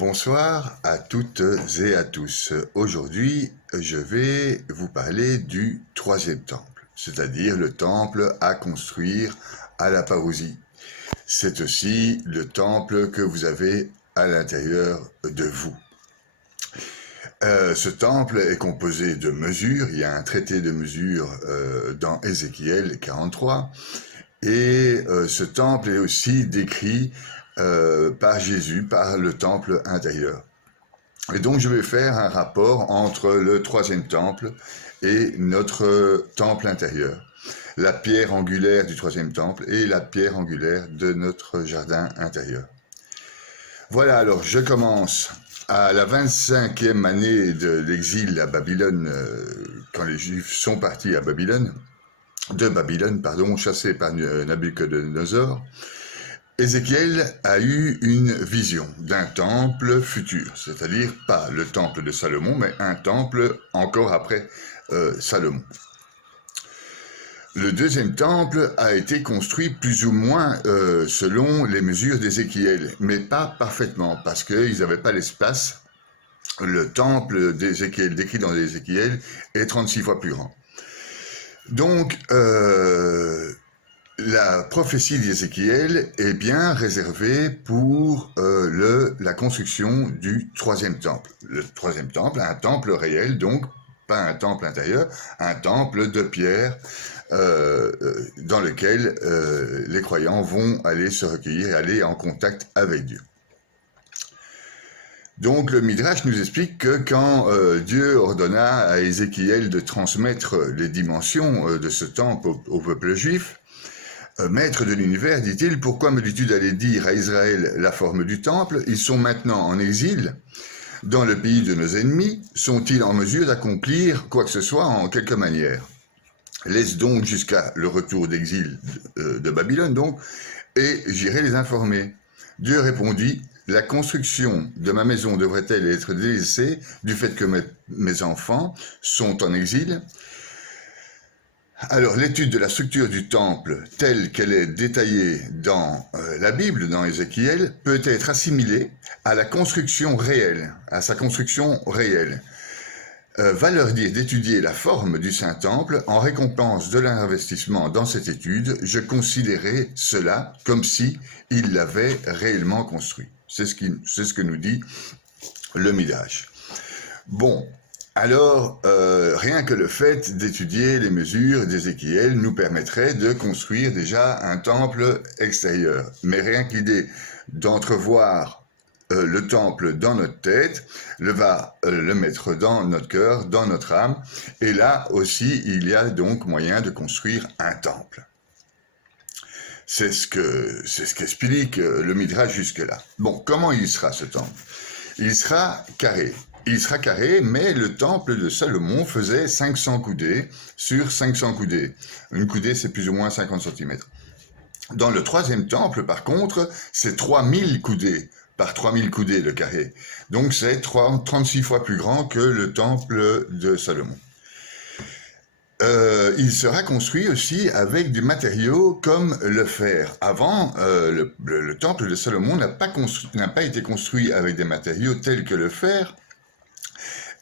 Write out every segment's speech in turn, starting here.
Bonsoir à toutes et à tous. Aujourd'hui, je vais vous parler du troisième temple, c'est-à-dire le temple à construire à la parousie. C'est aussi le temple que vous avez à l'intérieur de vous. Ce temple est composé de mesures. Il y a un traité de mesures dans Ézéchiel 43. Et ce temple est aussi décrit par Jésus, par le temple intérieur. Et donc je vais faire un rapport entre le troisième temple et notre temple intérieur. La pierre angulaire du troisième temple et la pierre angulaire de notre jardin intérieur. Voilà, alors je commence à la 25e année de l'exil à Babylone, quand les Juifs sont partis à Babylone, chassés par Nabuchodonosor. Ézéchiel a eu une vision d'un temple futur, c'est-à-dire pas le temple de Salomon, mais un temple encore après Salomon. Le deuxième temple a été construit plus ou moins selon les mesures d'Ézéchiel, mais pas parfaitement, parce qu'ils n'avaient pas l'espace. Le temple d'Ézéchiel, décrit dans Ézéchiel, est 36 fois plus grand. Donc, la prophétie d'Ézéchiel est bien réservée pour la construction du troisième temple. Le troisième temple, un temple réel, donc pas un temple intérieur, un temple de pierre dans lequel les croyants vont aller se recueillir et aller en contact avec Dieu. Donc le Midrash nous explique que quand Dieu ordonna à Ézéchiel de transmettre les dimensions de ce temple au peuple juif, Maître de l'univers, dit-il, pourquoi me dis-tu d'aller dire à Israël la forme du temple? Ils sont maintenant en exil dans le pays de nos ennemis. Sont-ils en mesure d'accomplir quoi que ce soit en quelque manière? Laisse donc jusqu'à le retour d'exil de Babylone, donc, et j'irai les informer. Dieu répondit, la construction de ma maison devrait-elle être délaissée du fait que mes enfants sont en exil? Alors, l'étude de la structure du temple, telle qu'elle est détaillée dans la Bible, dans Ézéchiel, peut être assimilée à la construction réelle, à sa construction réelle. Va leur dire d'étudier la forme du Saint-Temple en récompense de l'investissement dans cette étude. Je considérais cela comme si il l'avait réellement construit. C'est ce que nous dit le Midrash. Bon. Alors, rien que le fait d'étudier les mesures d'Ézéchiel nous permettrait de construire déjà un temple extérieur. Mais rien que l'idée d'entrevoir le temple dans notre tête, va le mettre dans notre cœur, dans notre âme. Et là aussi, il y a donc moyen de construire un temple. C'est ce qu'explique le Midrash jusque-là. Bon, comment il sera ce temple? Il sera carré. Il sera carré, mais le temple de Salomon faisait 500 coudées sur 500 coudées. Une coudée, c'est plus ou moins 50 cm. Dans le troisième temple, par contre, c'est 3000 coudées par 3000 coudées le carré. Donc c'est 36 fois plus grand que le temple de Salomon. Il sera construit aussi avec des matériaux comme le fer. Avant, le temple de Salomon n'a pas été construit avec des matériaux tels que le fer.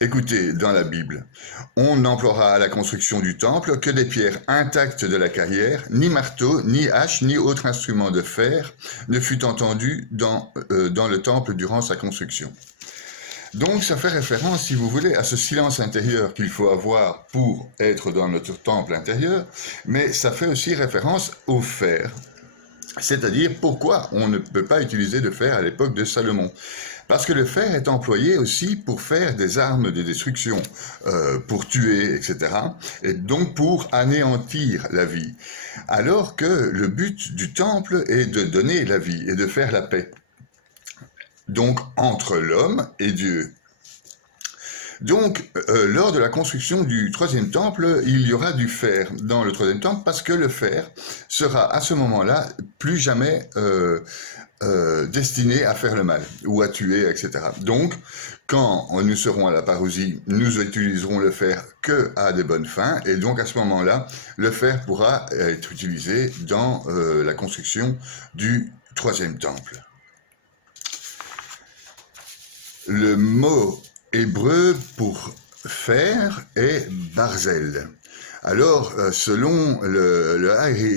Écoutez, dans la Bible, on n'emploiera à la construction du temple que des pierres intactes de la carrière, ni marteau, ni hache, ni autre instrument de fer ne fut entendu dans le temple durant sa construction. Donc ça fait référence, si vous voulez, à ce silence intérieur qu'il faut avoir pour être dans notre temple intérieur, mais ça fait aussi référence au fer. C'est-à-dire pourquoi on ne peut pas utiliser de fer à l'époque de Salomon. Parce que le fer est employé aussi pour faire des armes de destruction, pour tuer, etc. Et donc pour anéantir la vie. Alors que le but du temple est de donner la vie et de faire la paix. Donc entre l'homme et Dieu. Donc, lors de la construction du troisième temple, il y aura du fer dans le troisième temple parce que le fer sera à ce moment-là plus jamais destiné à faire le mal ou à tuer, etc. Donc, quand nous serons à la parousie, nous utiliserons le fer que à des bonnes fins et donc à ce moment-là, le fer pourra être utilisé dans la construction du troisième temple. Le mot hébreu pour fer est barzel. Alors, selon le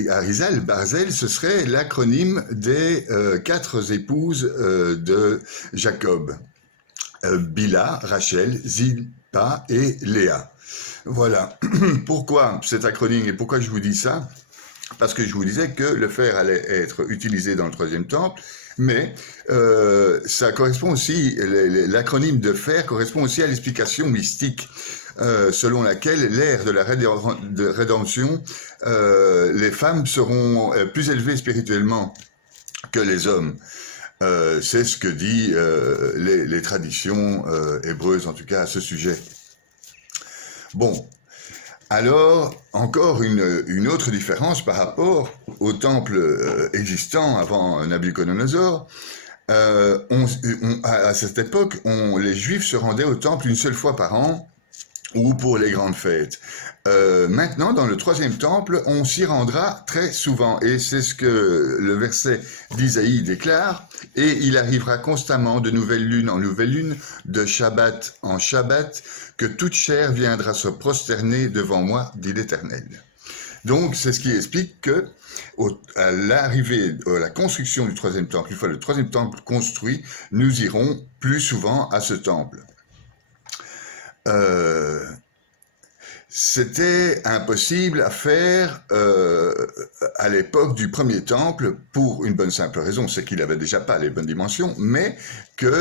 Harizal, Barzel, ce serait l'acronyme des 4 épouses de Jacob. Bila, Rachel, Zilpa et Léa. Voilà. Pourquoi cet acronyme et pourquoi je vous dis ça? Parce que je vous disais que le fer allait être utilisé dans le troisième temple, mais ça correspond aussi, l'acronyme de fer correspond aussi à l'explication mystique selon laquelle l'ère de la rédemption, les femmes seront plus élevées spirituellement que les hommes. C'est ce que disent les traditions hébreuses, en tout cas à ce sujet. Bon, alors, encore une autre différence par rapport au temple existant avant Nabuchodonosor. À cette époque, les Juifs se rendaient au temple une seule fois par an ou pour les grandes fêtes. Maintenant, dans le troisième temple, on s'y rendra très souvent. Et c'est ce que le verset d'Isaïe déclare. Et il arrivera constamment de nouvelle lune en nouvelle lune, de Shabbat en Shabbat, que toute chair viendra se prosterner devant moi, dit l'Éternel. Donc, c'est ce qui explique que, à l'arrivée, à la construction du troisième temple, une fois le troisième temple construit, nous irons plus souvent à ce temple. C'était impossible à faire à l'époque du premier temple pour une bonne simple raison, c'est qu'il n'avait déjà pas les bonnes dimensions, mais qu'il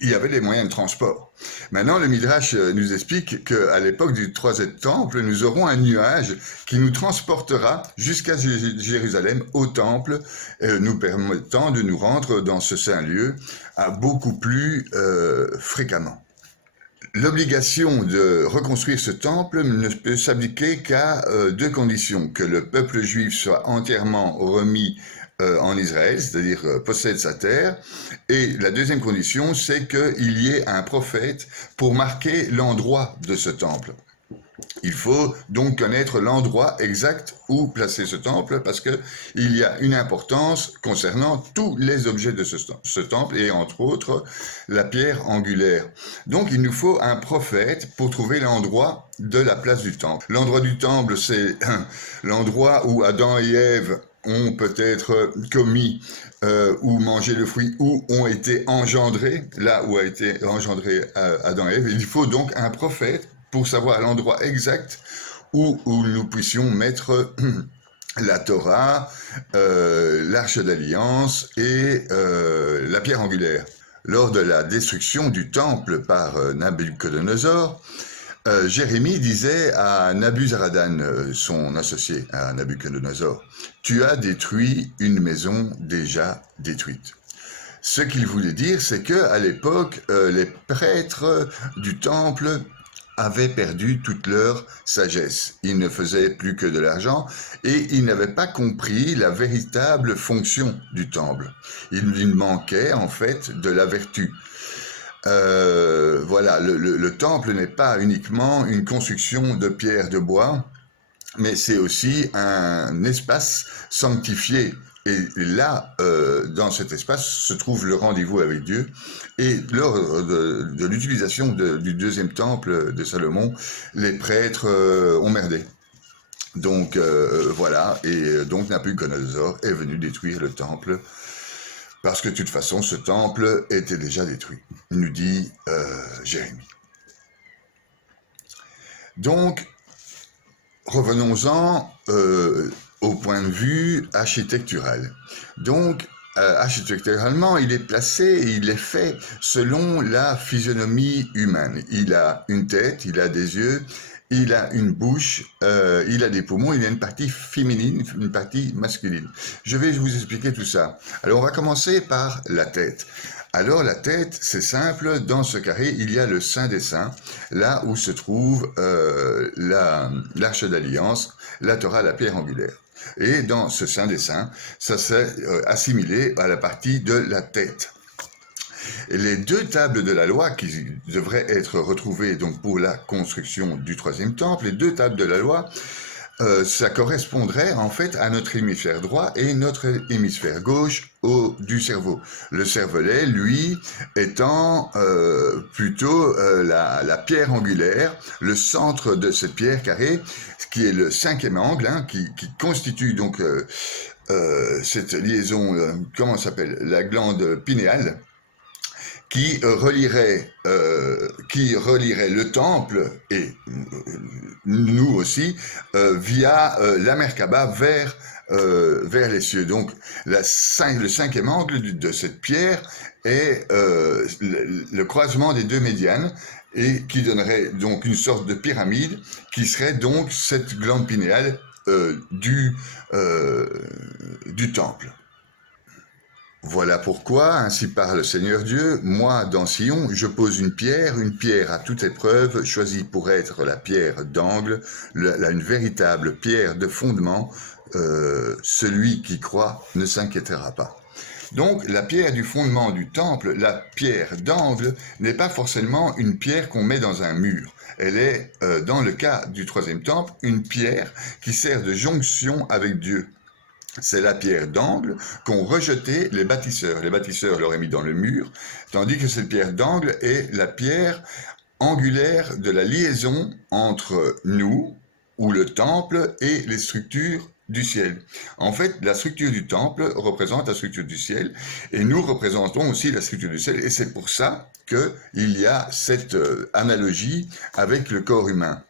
y avait les moyens de transport. Maintenant, le Midrash nous explique qu'à l'époque du troisième temple, nous aurons un nuage qui nous transportera jusqu'à Jérusalem, au temple, nous permettant de nous rendre dans ce saint lieu beaucoup plus fréquemment. L'obligation de reconstruire ce temple ne peut s'appliquer qu'à 2 conditions. Que le peuple juif soit entièrement remis en Israël, c'est-à-dire possède sa terre. Et la deuxième condition, c'est qu'il y ait un prophète pour marquer l'endroit de ce temple. Il faut donc connaître l'endroit exact où placer ce temple parce qu'il y a une importance concernant tous les objets de ce temple et entre autres la pierre angulaire. Donc il nous faut un prophète pour trouver l'endroit de la place du temple. L'endroit du temple, c'est l'endroit où Adam et Ève ont peut-être commis ou mangé le fruit ou ont été engendrés, là où a été engendré Adam et Ève. Il faut donc un prophète pour savoir l'endroit exact où nous puissions mettre la Torah, l'Arche d'Alliance et la pierre angulaire. Lors de la destruction du temple par Nabuchodonosor, Jérémie disait à Nabuzaradan, son associé à Nabuchodonosor, « Tu as détruit une maison déjà détruite ». Ce qu'il voulait dire, c'est qu'à l'époque, les prêtres du temple avaient perdu toute leur sagesse. Ils ne faisaient plus que de l'argent et ils n'avaient pas compris la véritable fonction du temple. Il manquait en fait de la vertu. Voilà, le temple n'est pas uniquement une construction de pierre, de bois, mais c'est aussi un espace sanctifié. Et là, dans cet espace, se trouve le rendez-vous avec Dieu. Et lors de l'utilisation du deuxième temple de Salomon, les prêtres ont merdé. Donc voilà, et donc Nabuchodonosor est venu détruire le temple, parce que de toute façon, ce temple était déjà détruit, nous dit Jérémie. Donc, revenons-en au point de vue architectural. Donc, architecturalement, il est placé et il est fait selon la physionomie humaine. Il a une tête, il a des yeux, il a une bouche, il a des poumons, il a une partie féminine, une partie masculine. Je vais vous expliquer tout ça. Alors, on va commencer par la tête. Alors la tête, c'est simple, dans ce carré, il y a le Saint des Saints, là où se trouve l'Arche d'Alliance, la Torah, la pierre angulaire. Et dans ce Saint des Saints, ça s'est assimilé à la partie de la tête. Et les 2 tables de la loi qui devraient être retrouvées donc pour la construction du troisième temple, les 2 tables de la loi ça correspondrait en fait à notre hémisphère droit et notre hémisphère gauche du cerveau. Le cervelet, lui, étant plutôt la pierre angulaire, le centre de cette pierre carrée, qui est le cinquième angle, hein, qui constitue donc cette liaison, comment ça s'appelle, la glande pinéale, qui relierait le temple et nous aussi via la Merkaba vers les cieux. Donc le cinquième angle de cette pierre est le croisement des deux médianes et qui donnerait donc une sorte de pyramide qui serait donc cette glande pinéale du temple. Voilà pourquoi, ainsi parle le Seigneur Dieu, moi, dans Sion, je pose une pierre à toute épreuve, choisie pour être la pierre d'angle, une véritable pierre de fondement. Celui qui croit ne s'inquiétera pas. Donc, la pierre du fondement du temple, la pierre d'angle, n'est pas forcément une pierre qu'on met dans un mur. Elle est, dans le cas du troisième temple, une pierre qui sert de jonction avec Dieu. C'est la pierre d'angle qu'ont rejeté les bâtisseurs. Les bâtisseurs l'auraient mis dans le mur, tandis que cette pierre d'angle est la pierre angulaire de la liaison entre nous, ou le temple, et les structures du ciel. En fait, la structure du temple représente la structure du ciel, et nous représentons aussi la structure du ciel, et c'est pour ça qu'il y a cette analogie avec le corps humain.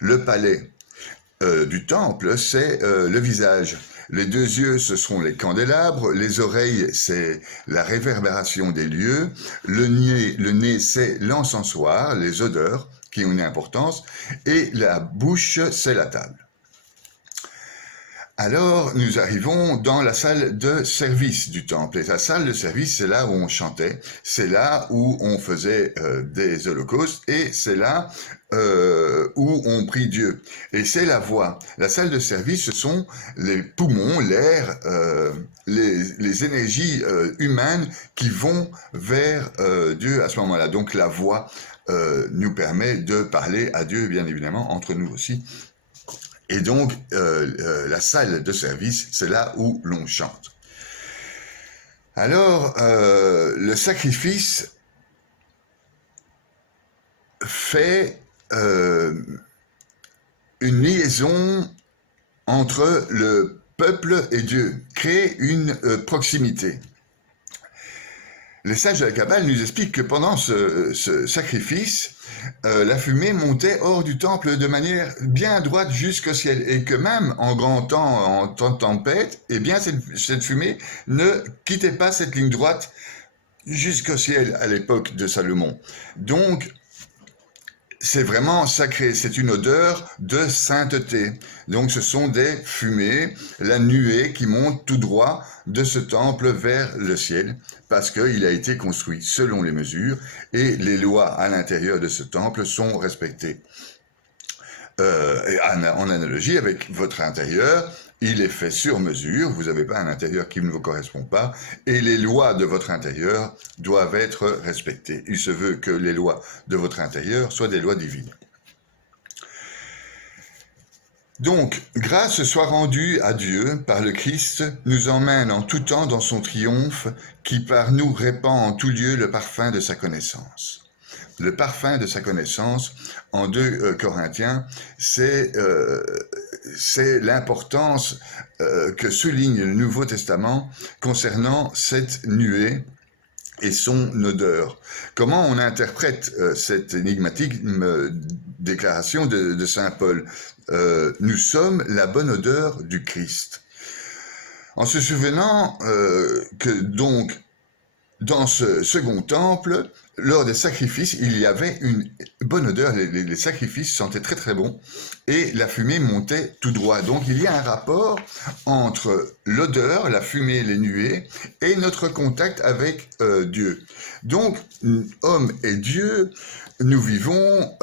Le palais du temple, c'est le visage. Les deux yeux, ce seront les candélabres, les oreilles, c'est la réverbération des lieux, le nez, c'est l'encensoir, les odeurs qui ont une importance, et la bouche, c'est la table. Alors, nous arrivons dans la salle de service du temple. Et la salle de service, c'est là où on chantait, c'est là où on faisait des holocaustes, et c'est là où on prie Dieu. Et c'est la voix. La salle de service, ce sont les poumons, l'air, les énergies humaines qui vont vers Dieu à ce moment-là. Donc la voix nous permet de parler à Dieu, bien évidemment, entre nous aussi. Et donc, la salle de service, c'est là où l'on chante. Alors, le sacrifice fait une liaison entre le peuple et Dieu, crée une proximité. Les sages de la Kabbale nous expliquent que pendant ce sacrifice, la fumée montait hors du temple de manière bien droite jusqu'au ciel, et que même en grand temps, en temps de tempête, eh bien cette fumée ne quittait pas cette ligne droite jusqu'au ciel à l'époque de Salomon. Donc, c'est vraiment sacré, c'est une odeur de sainteté. Donc ce sont des fumées, la nuée qui monte tout droit de ce temple vers le ciel, parce qu'il a été construit selon les mesures, et les lois à l'intérieur de ce temple sont respectées. En analogie avec votre intérieur, il est fait sur mesure, vous n'avez pas un intérieur qui ne vous correspond pas, et les lois de votre intérieur doivent être respectées. Il se veut que les lois de votre intérieur soient des lois divines. Donc, grâce soit rendue à Dieu par le Christ, nous emmène en tout temps dans son triomphe, qui par nous répand en tout lieu le parfum de sa connaissance. Le parfum de sa connaissance, en 2 Corinthiens, c'est l'importance que souligne le Nouveau Testament concernant cette nuée et son odeur. Comment on interprète cette énigmatique déclaration de saint Paul ? Nous sommes la bonne odeur du Christ. En se souvenant que donc, dans ce second temple, lors des sacrifices, il y avait une bonne odeur, les sacrifices sentaient très très bon, et la fumée montait tout droit. Donc il y a un rapport entre l'odeur, la fumée, les nuées, et notre contact avec Dieu. Donc, homme et Dieu, nous vivons,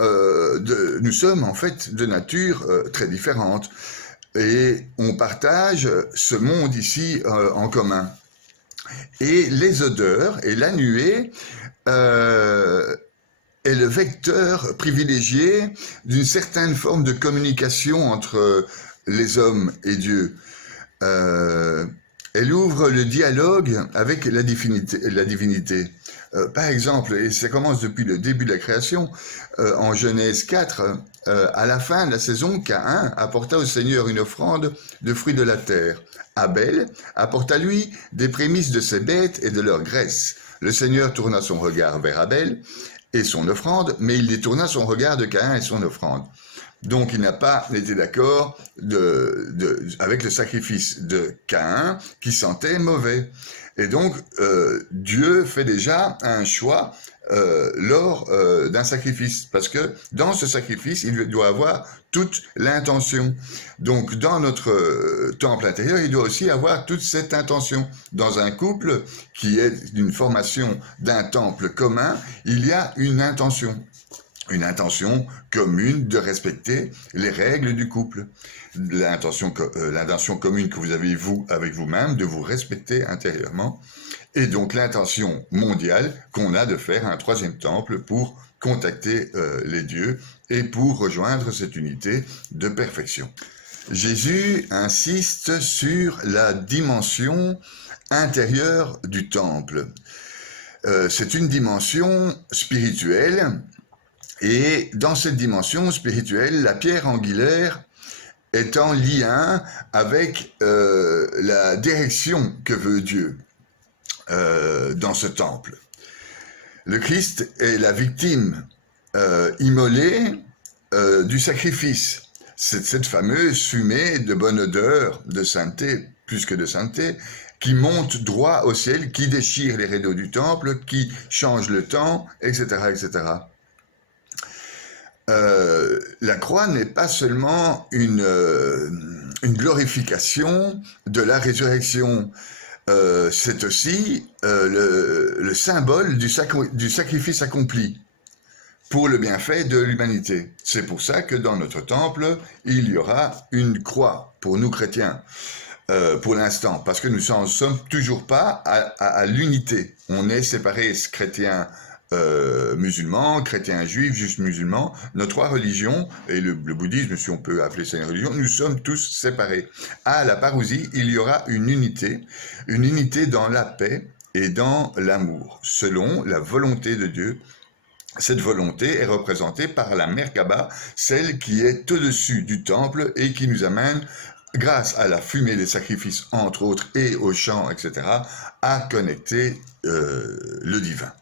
nous sommes en fait de nature très différente, et on partage ce monde ici en commun. Et les odeurs et la nuée est le vecteur privilégié d'une certaine forme de communication entre les hommes et Dieu. Elle ouvre le dialogue avec la divinité. Par exemple, et ça commence depuis le début de la création, en Genèse 4, à la fin de la saison, Caïn apporta au Seigneur une offrande de fruits de la terre. Abel apporta lui des prémices de ses bêtes et de leur graisse. Le Seigneur tourna son regard vers Abel et son offrande, mais il détourna son regard de Caïn et son offrande. Donc il n'a pas été d'accord avec le sacrifice de Caïn qui sentait mauvais. Et donc Dieu fait déjà un choix lors d'un sacrifice, parce que dans ce sacrifice, il doit avoir toute l'intention. Donc dans notre temple intérieur, il doit aussi avoir toute cette intention. Dans un couple qui est d'une formation d'un temple commun, il y a une intention commune de respecter les règles du couple. L'intention commune que vous avez, vous, avec vous-même, de vous respecter intérieurement. Et donc l'intention mondiale qu'on a de faire un troisième temple pour contacter les dieux et pour rejoindre cette unité de perfection. Jésus insiste sur la dimension intérieure du temple. C'est une dimension spirituelle. Et dans cette dimension spirituelle, la pierre angulaire est en lien avec la direction que veut Dieu dans ce temple. Le Christ est la victime immolée du sacrifice. C'est cette fameuse fumée de bonne odeur, de sainteté, plus que de sainteté, qui monte droit au ciel, qui déchire les rideaux du temple, qui change le temps, etc., etc. La croix n'est pas seulement une glorification de la résurrection, c'est aussi le symbole du sacrifice accompli pour le bienfait de l'humanité. C'est pour ça que dans notre temple, il y aura une croix pour nous chrétiens, pour l'instant, parce que nous n'en sommes toujours pas à l'unité. On est séparés, chrétiens, musulmans, chrétiens, juifs, juste musulmans, nos trois religions, et le bouddhisme, si on peut appeler ça une religion, nous sommes tous séparés. À la parousie, il y aura une unité dans la paix et dans l'amour, selon la volonté de Dieu. Cette volonté est représentée par la Merkaba, celle qui est au-dessus du temple et qui nous amène, grâce à la fumée des sacrifices, entre autres, et au chant, etc., à connecter le divin.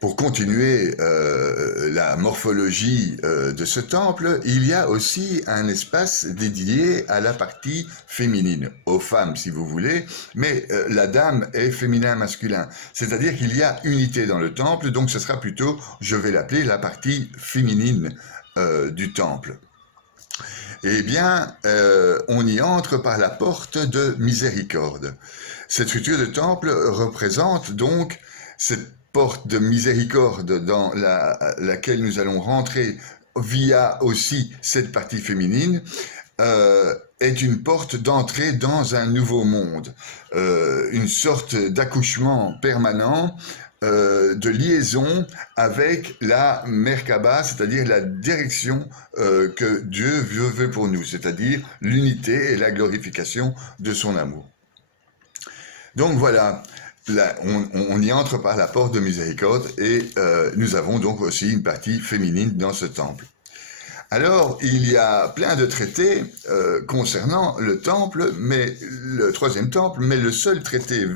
Pour continuer la morphologie de ce temple, il y a aussi un espace dédié à la partie féminine, aux femmes si vous voulez, mais la dame est féminin-masculin, c'est-à-dire qu'il y a unité dans le temple, donc ce sera plutôt, je vais l'appeler la partie féminine du temple. Eh bien, on y entre par la porte de miséricorde. Cette structure de temple représente donc cette porte de miséricorde dans laquelle nous allons rentrer via aussi cette partie féminine, est une porte d'entrée dans un nouveau monde, une sorte d'accouchement permanent, de liaison avec la Merkaba, c'est-à-dire la direction que Dieu veut pour nous, c'est-à-dire l'unité et la glorification de son amour. Donc voilà. Là, on y entre par la porte de miséricorde et nous avons donc aussi une partie féminine dans ce temple. Alors, il y a plein de traités concernant le temple, mais le troisième temple, mais le seul traité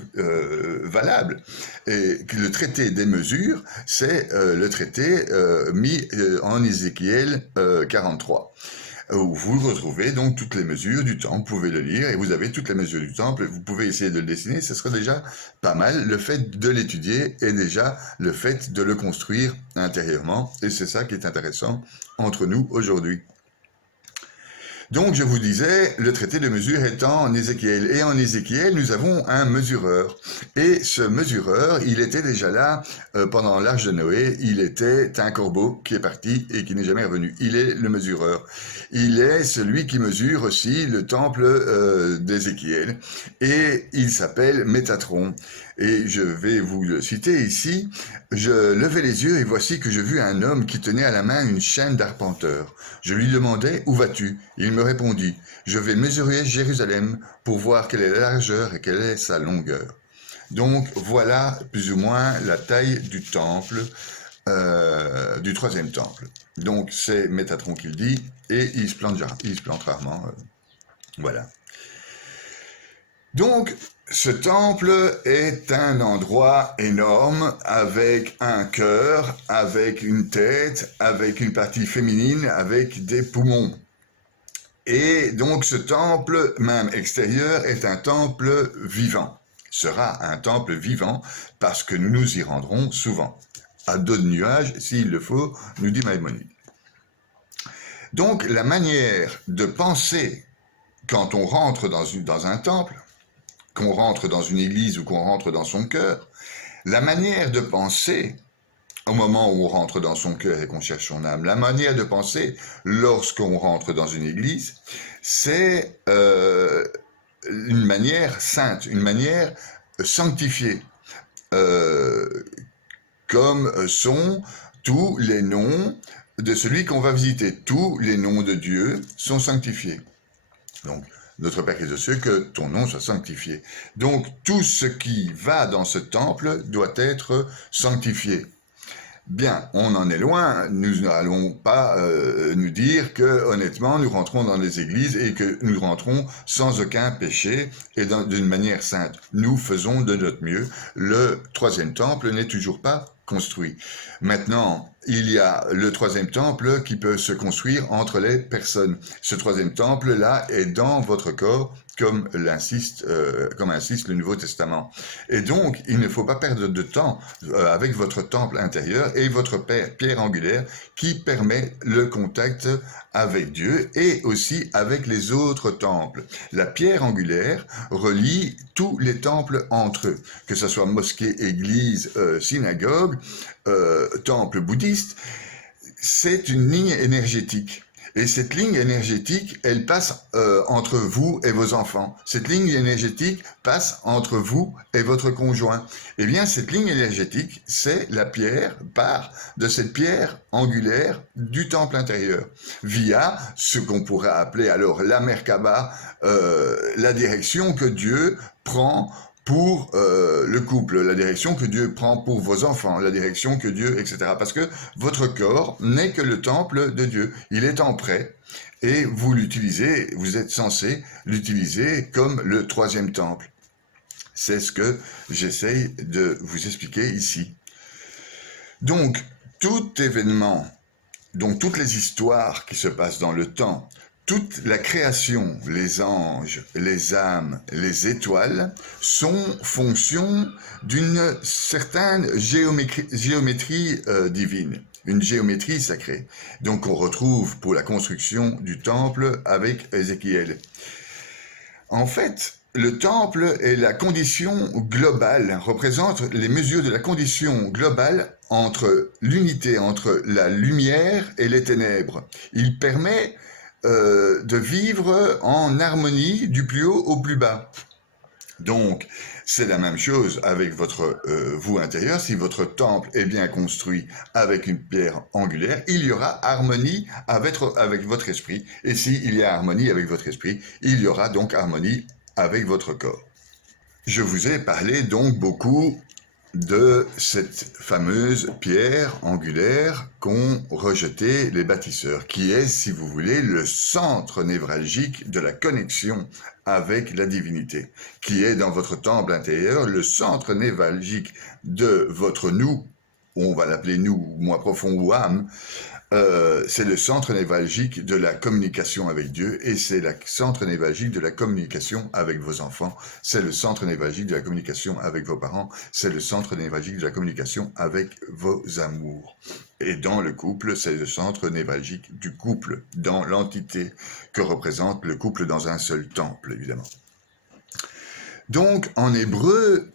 valable, et le traité des mesures, c'est le traité mis en Ézéchiel 43. Où vous retrouvez donc toutes les mesures du temple, vous pouvez le lire et vous avez toutes les mesures du temple, vous pouvez essayer de le dessiner, ce serait déjà pas mal. Le fait de l'étudier est déjà le fait de le construire intérieurement et c'est ça qui est intéressant entre nous aujourd'hui. Donc je vous disais, le traité de mesure est en Ézéchiel. Et en Ézéchiel, nous avons un mesureur. Et ce mesureur, il était déjà là pendant l'Arche de Noé. Il était un corbeau qui est parti et qui n'est jamais revenu. Il est le mesureur. Il est celui qui mesure aussi le temple d'Ézéchiel. Et il s'appelle Métatron. Et je vais vous le citer ici. Je levai les yeux et voici que je vis un homme qui tenait à la main une chaîne d'arpenteur. Je lui demandai, où vas-tu? Il me répondit, je vais mesurer Jérusalem pour voir quelle est la largeur et quelle est sa longueur. Donc voilà plus ou moins la taille du temple, du troisième temple. Donc c'est Métatron qui le dit, et il se plante rarement. Voilà. Donc, ce temple est un endroit énorme avec un cœur, avec une tête, avec une partie féminine, avec des poumons. Et donc ce temple, même extérieur, est un temple vivant, sera un temple vivant parce que nous nous y rendrons souvent, à dos de nuages s'il le faut, nous dit Maïmonide. Donc la manière de penser quand on rentre dans un temple, qu'on rentre dans une église ou qu'on rentre dans son cœur, la manière de penser au moment où on rentre dans son cœur et qu'on cherche son âme, la manière de penser lorsqu'on rentre dans une église, c'est une manière sainte, une manière sanctifiée, comme sont tous les noms de celui qu'on va visiter. Tous les noms de Dieu sont sanctifiés. Donc, notre Père qui est aux cieux, que ton nom soit sanctifié. Donc, tout ce qui va dans ce temple doit être sanctifié. Bien, on en est loin, nous n'allons pas nous dire que, honnêtement, nous rentrons dans les églises et que nous rentrons sans aucun péché et d'une manière sainte. Nous faisons de notre mieux. Le troisième temple n'est toujours pas construit. Maintenant, il y a le troisième temple qui peut se construire entre les personnes. Ce troisième temple-là est dans votre corps, comme insiste le Nouveau Testament. Et donc, il ne faut pas perdre de temps avec votre temple intérieur et votre pierre angulaire qui permet le contact avec Dieu et aussi avec les autres temples. La pierre angulaire relie tous les temples entre eux, que ce soit mosquée, église, synagogue, temple bouddhiste. C'est une ligne énergétique. Et cette ligne énergétique, elle passe entre vous et vos enfants. Cette ligne énergétique passe entre vous et votre conjoint. Eh bien, cette ligne énergétique, c'est la pierre, part de cette pierre angulaire du temple intérieur, via ce qu'on pourrait appeler alors la Merkaba, la direction que Dieu prend pour le couple, la direction que Dieu prend pour vos enfants, la direction que Dieu, etc. Parce que votre corps n'est que le temple de Dieu. Il est en prêt et vous l'utilisez, vous êtes censé l'utiliser comme le troisième temple. C'est ce que j'essaye de vous expliquer ici. Donc, tout événement, donc toutes les histoires qui se passent dans le temps, toute la création, les anges, les âmes, les étoiles, sont fonction d'une certaine géométrie divine, une géométrie sacrée. Donc on retrouve pour la construction du temple avec Ézéchiel. En fait, le temple est la condition globale, représente les mesures de la condition globale entre l'unité, entre la lumière et les ténèbres. Il permet de vivre en harmonie du plus haut au plus bas. Donc, c'est la même chose avec votre vous intérieur. Si votre temple est bien construit avec une pierre angulaire, il y aura harmonie avec votre esprit. Et s'il y a harmonie avec votre esprit, il y aura donc harmonie avec votre corps. Je vous ai parlé donc beaucoup de cette fameuse pierre angulaire qu'ont rejeté les bâtisseurs, qui est, si vous voulez, le centre névralgique de la connexion avec la divinité, qui est dans votre temple intérieur, le centre névralgique de votre nous, on va l'appeler nous, moi profond ou âme, c'est le centre névralgique de la communication avec Dieu et c'est le centre névralgique de la communication avec vos enfants, c'est le centre névralgique de la communication avec vos parents, c'est le centre névralgique de la communication avec vos amours. Et dans le couple, c'est le centre névralgique du couple, dans l'entité que représente le couple dans un seul temple, évidemment. Donc, en hébreu,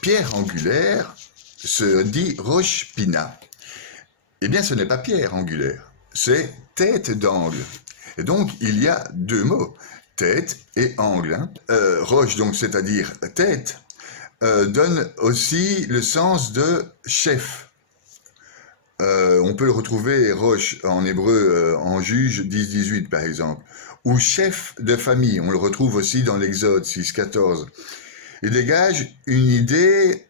pierre angulaire se dit rosh pina. Eh bien, ce n'est pas pierre angulaire, c'est tête d'angle. Et donc, il y a deux mots, tête et angle. Roche, donc, c'est-à-dire tête, donne aussi le sens de chef. On peut le retrouver, Rosh, en hébreu, en Juge 10-18 par exemple, ou chef de famille, on le retrouve aussi dans l'Exode 6-14. Il dégage une idée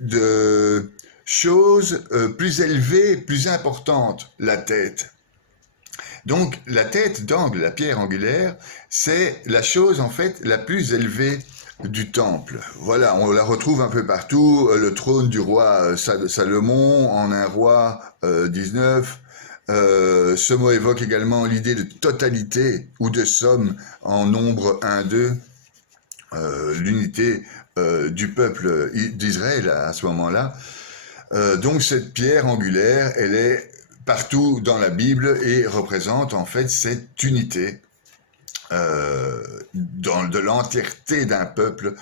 de choses plus élevées, plus importantes, la tête. Donc la tête d'angle, la pierre angulaire, c'est la chose en fait la plus élevée du temple. Voilà, on la retrouve un peu partout, le trône du roi Salomon, en un roi 19. Ce mot évoque également l'idée de totalité ou de somme en nombre 1-2, l'unité du peuple d'Israël à ce moment-là. Donc cette pierre angulaire, elle est partout dans la Bible et représente en fait cette unité de l'entièreté d'un peuple,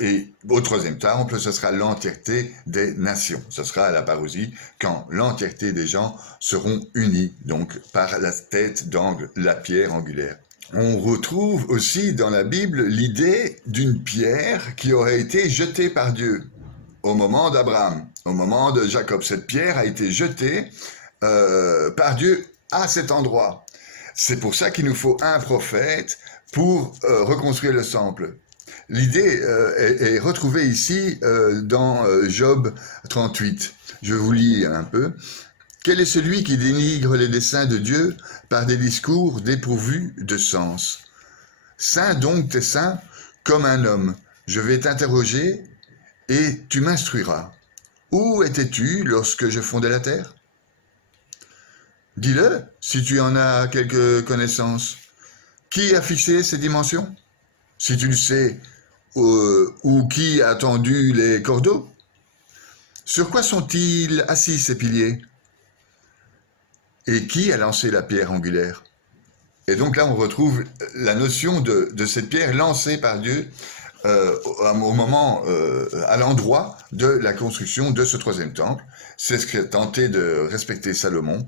et au troisième temple, ce sera l'entièreté des nations. Ce sera à la parousie quand l'entièreté des gens seront unis, donc par la tête d'angle, la pierre angulaire. On retrouve aussi dans la Bible l'idée d'une pierre qui aurait été jetée par Dieu au moment d'Abraham, au moment de Jacob. Cette pierre a été jetée par Dieu à cet endroit. C'est pour ça qu'il nous faut un prophète pour reconstruire le temple. L'idée est retrouvée ici dans Job 38. Je vous lis un peu. Quel est celui qui dénigre les desseins de Dieu par des discours dépourvus de sens? Saint donc t'es saint comme un homme. Je vais t'interroger et tu m'instruiras. Où étais-tu lorsque je fondais la terre? Dis-le, si tu en as quelques connaissances. Qui a fixé ces dimensions? Si tu le sais, ou qui a tendu les cordeaux? Sur quoi sont-ils assis ces piliers? Et qui a lancé la pierre angulaire? Et donc là, on retrouve la notion de cette pierre lancée par Dieu au moment, à l'endroit de la construction de ce troisième temple. C'est ce qu'a tenté de respecter Salomon.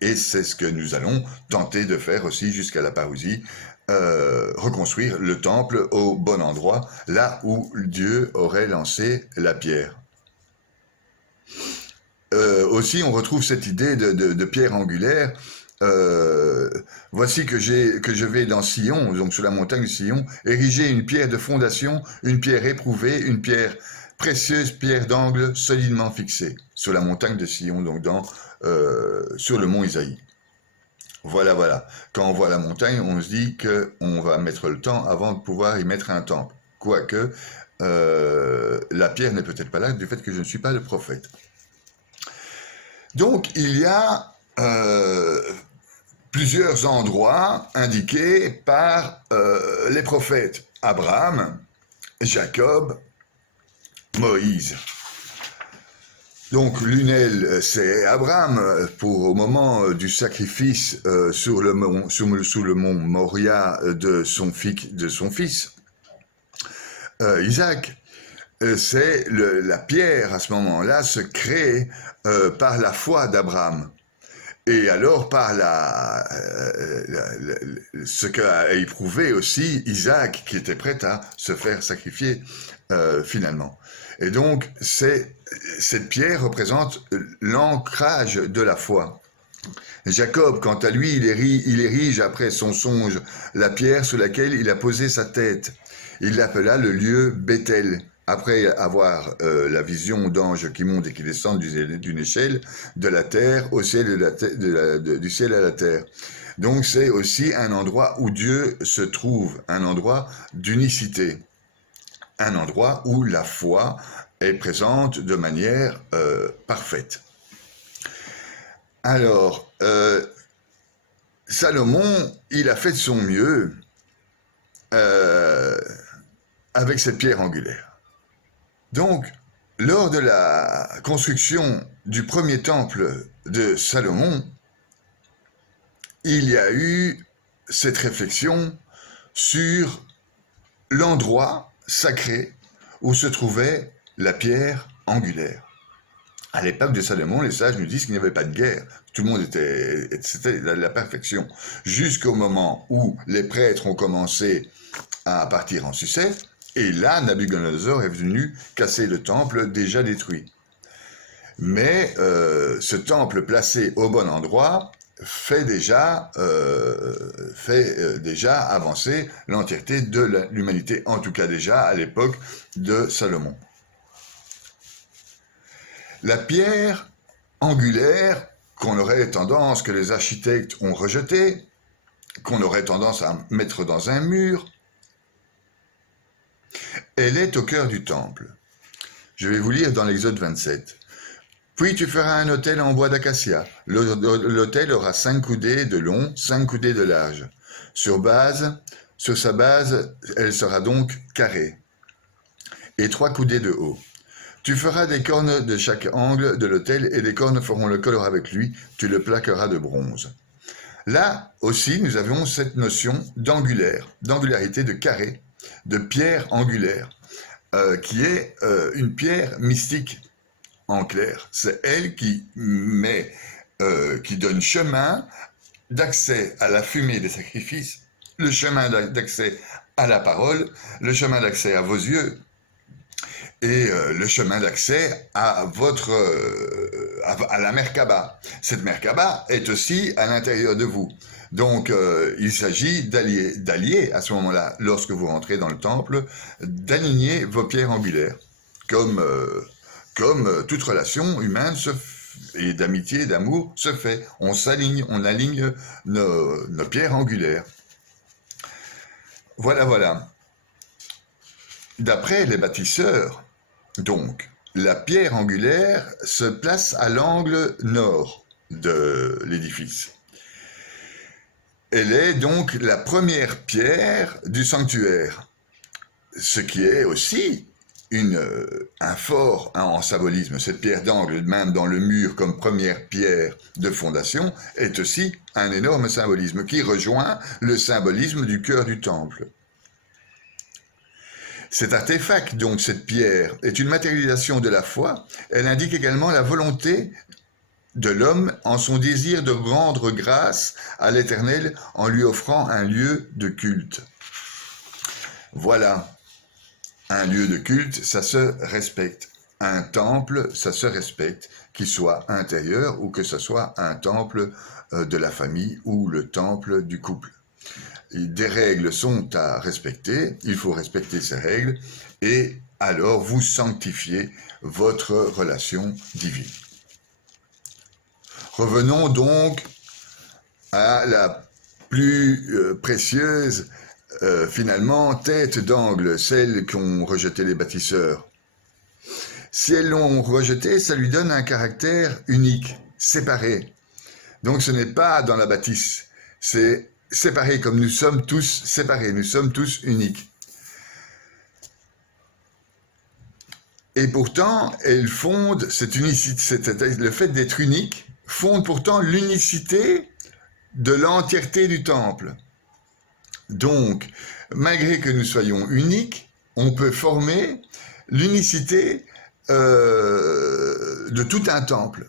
Et c'est ce que nous allons tenter de faire aussi jusqu'à la parousie, reconstruire le temple au bon endroit, là où Dieu aurait lancé la pierre. Aussi, on retrouve cette idée de pierre angulaire. Voici que je vais dans Sion, donc sur la montagne de Sion, ériger une pierre de fondation, une pierre éprouvée, une pierre précieuse, pierre d'angle solidement fixée, sur la montagne de Sion, donc sur le mont Isaïe. Voilà. Quand on voit la montagne, on se dit qu'on va mettre le temps avant de pouvoir y mettre un temple. Quoique, la pierre n'est peut-être pas là du fait que je ne suis pas le prophète. Donc, il y a plusieurs endroits indiqués par les prophètes. Abraham, Jacob, Moïse. Donc l'Unel, c'est Abraham au moment du sacrifice sous le mont Moria de son fils. Isaac, c'est la pierre à ce moment-là se crée par la foi d'Abraham. Et alors par ce qu'a éprouvé aussi Isaac, qui était prêt à se faire sacrifier finalement. Et donc, cette pierre représente l'ancrage de la foi. Jacob, quant à lui, il érige après son songe la pierre sur laquelle il a posé sa tête. Il l'appela le lieu Bethel, après avoir la vision d'anges qui montent et qui descendent d'une échelle de la terre au ciel, du ciel à la terre. Donc c'est aussi un endroit où Dieu se trouve, un endroit d'unicité, un endroit où la foi est présente de manière parfaite. Alors, Salomon, il a fait de son mieux avec cette pierre angulaire. Donc, lors de la construction du premier temple de Salomon, il y a eu cette réflexion sur l'endroit sacré où se trouvait la pierre angulaire. À l'époque de Salomon, les sages nous disent qu'il n'y avait pas de guerre. Tout le monde c'était la perfection. Jusqu'au moment où les prêtres ont commencé à partir en sucette, Et là, Nabuchodonosor est venu casser le temple déjà détruit. Mais ce temple placé au bon endroit fait déjà avancer l'entièreté de l'humanité, en tout cas déjà à l'époque de Salomon. La pierre angulaire que les architectes ont rejetée, qu'on aurait tendance à mettre dans un mur, elle est au cœur du temple. Je vais vous lire dans l'Exode 27. Puis tu feras un autel en bois d'acacia. L'autel aura 5 coudées de long, 5 coudées de large. Sur sa base, elle sera donc carrée, et 3 coudées de haut. Tu feras des cornes de chaque angle de l'autel, et les cornes feront le corps avec lui. Tu le plaqueras de bronze. Là aussi, nous avons cette notion d'angularité, de carré, de pierre angulaire, qui est une pierre mystique. En clair, c'est elle qui donne chemin d'accès à la fumée des sacrifices, le chemin d'accès à la parole, le chemin d'accès à vos yeux et le chemin d'accès à à la Merkaba. Cette Merkaba est aussi à l'intérieur de vous. Donc, il s'agit d'allier à ce moment-là, lorsque vous rentrez dans le temple, d'aligner vos pierres angulaires, comme toute relation humaine et d'amitié, d'amour se fait. On aligne nos pierres angulaires. Voilà. D'après les bâtisseurs, donc, la pierre angulaire se place à l'angle nord de l'édifice. Elle est donc la première pierre du sanctuaire, ce qui est aussi un fort en symbolisme. Cette pierre d'angle, même dans le mur comme première pierre de fondation, est aussi un énorme symbolisme qui rejoint le symbolisme du cœur du temple. Cet artefact, donc cette pierre, est une matérialisation de la foi. Elle indique également la volonté de l'homme en son désir de rendre grâce à l'Éternel en lui offrant un lieu de culte. Voilà. Un lieu de culte, ça se respecte. Un temple, ça se respecte, qu'il soit intérieur ou que ce soit un temple de la famille ou le temple du couple. Des règles sont à respecter, il faut respecter ces règles et alors vous sanctifiez votre relation divine. Revenons donc à la plus précieuse finalement, tête d'angle, celles qu'ont rejeté les bâtisseurs. Si elles l'ont rejeté, ça lui donne un caractère unique, séparé. Donc ce n'est pas dans la bâtisse, c'est séparé comme nous sommes tous séparés, nous sommes tous uniques. Et pourtant, elles fondent cette unicité, le fait d'être unique fonde pourtant l'unicité de l'entièreté du temple. Donc, malgré que nous soyons uniques, on peut former l'unicité de tout un temple.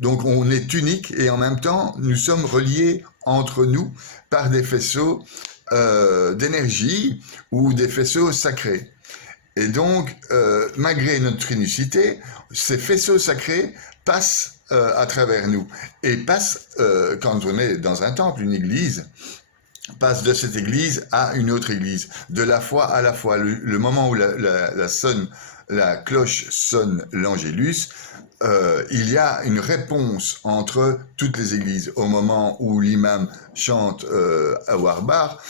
Donc, on est unique et en même temps, nous sommes reliés entre nous par des faisceaux d'énergie ou des faisceaux sacrés. Et donc, malgré notre unicité, ces faisceaux sacrés passent à travers nous et passent, quand on est dans un temple, une église, passe de cette église à une autre église, de la foi à la foi. Le moment où la cloche sonne l'Angélus, il y a une réponse entre toutes les églises. Au moment où l'imam chante à Warbar,